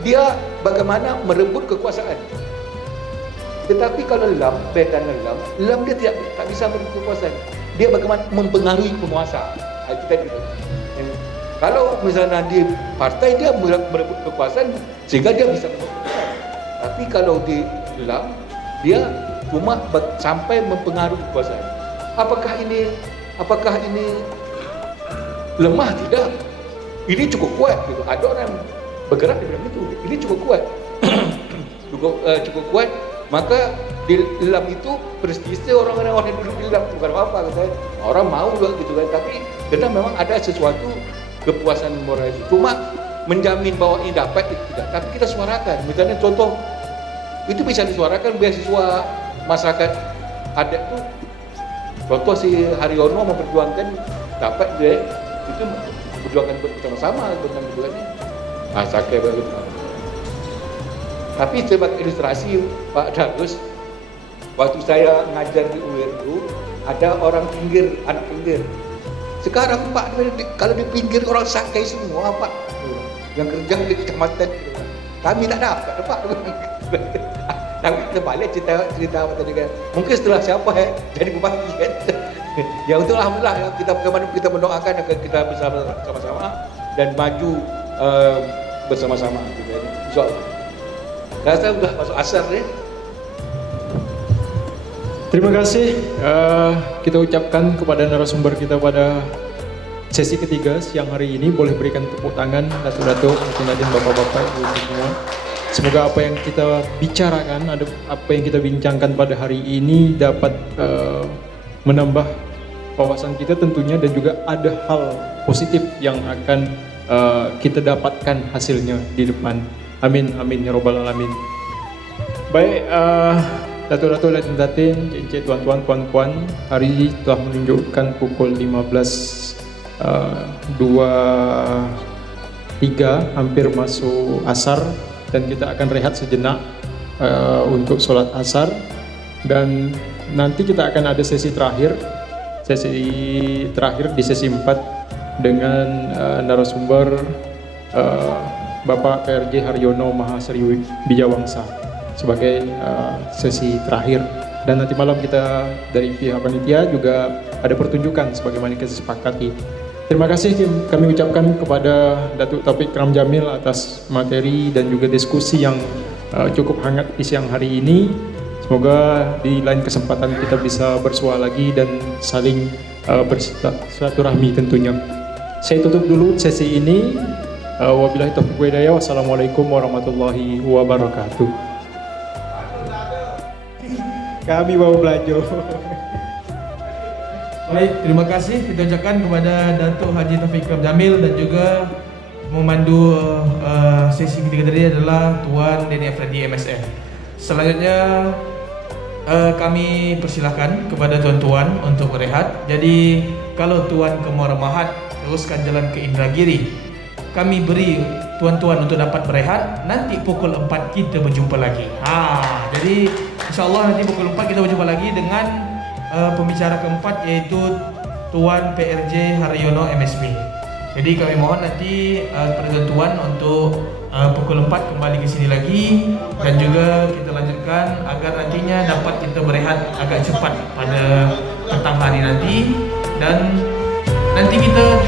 dia bagaimana merebut kekuasaan. Tetapi kalau LAM, beda dengan LAM dia tak bisa merebut kekuasaan. Dia bagaimana mempengaruhi penguasa. Itu tadi. Kalau misalnya di partai dia merebut kekuasaan sehingga dia bisa merebut kekuasaan. Tapi kalau di LAM dia cuma sampai mempengaruhi kekuasaan. Apakah ini lemah? Tidak. Ini cukup kuat gitu. Ada orang bergerak di dalam itu. Ini cukup kuat. cukup kuat. Maka di LAM itu prestise orang-orang yang duduk di LAM bukan apa katanya. Orang mau juga gitu kan. Tapi karena memang ada sesuatu kepuasan moral itu. Cuma menjamin bahwa ini dapat itu tidak. Tapi kita suarakan. Misalnya contoh itu bisa disuarakan beasiswa masyarakat adat itu. Contoh si Haryono memperjuangkan dapat dia itu berjuangkan bersama-sama dengan bulannya. Sakai baru. Tapi sebagai ilustrasi Pak Darus, waktu saya ngajar di UIR itu ada orang pinggir, anak pinggir. Sekarang Pak, kalau di pinggir orang Sakai semua Pak, yang kerja di kecamatan. Kami tak dapat Pak. Tapi kita balik cerita tadi kan. Mungkin setelah siapa jadi bupati kan. Ya untuk alhamdulillah kita mendoakan agar kita bersama-sama dan maju bersama-sama gitu. Insyaallah. Saya sudah masuk asar ya. Terima kasih kita ucapkan kepada narasumber kita pada sesi ketiga siang hari ini. Boleh berikan tepuk tangan datuk-datuk, mungkin bapak-bapak, ibu semua. Semoga apa yang kita bicarakan, apa yang kita bincangkan pada hari ini dapat menambah wawasan kita tentunya, dan juga ada hal positif yang akan kita dapatkan hasilnya di depan. Amin, amin ya robbal alamin. Baik, Datuk-datuk dan datin, encik tuan-tuan, puan-puan, hari ini telah menunjukkan pukul 15.23, hampir masuk asar, dan kita akan rehat sejenak untuk sholat asar, dan nanti kita akan ada sesi terakhir di sesi 4 dengan narasumber Bapak PRJ Haryono Mahasri Bijawangsa sebagai sesi terakhir. Dan nanti malam kita dari pihak panitia juga ada pertunjukan sebagaimana kita sepakati. Terima kasih kami ucapkan kepada Datuk Taufik Ikram Jamil atas materi dan juga diskusi yang cukup hangat di siang hari ini. Semoga di lain kesempatan kita bisa bersua lagi dan saling bersilaturahmi tentunya. Saya tutup dulu sesi ini. Wabillahi taufiq wal hidayah. Wassalamualaikum warahmatullahi wabarakatuh. Kami bawa belajar. Baik, terima kasih kita ucapkan kepada Datuk Haji Taufik Ikram Jamil, dan juga memandu sesi ketiga tadi adalah Tuan Denny Afridi MSN. Selanjutnya kami persilahkan kepada tuan-tuan untuk berehat. Jadi kalau tuan ke Muara Mahat teruskan jalan ke Indragiri, kami beri tuan-tuan untuk dapat berehat. Nanti pukul 4 kita berjumpa lagi. Jadi insyaAllah nanti pukul 4 kita berjumpa lagi dengan pembicara keempat, yaitu Tuan PRJ Haryono MSB. Jadi kami mohon nanti kepada tuan-tuan untuk pukul 4 kembali ke sini lagi, dan juga kita lanjutkan agar nantinya dapat kita berehat agak cepat pada petang hari nanti, dan nanti kita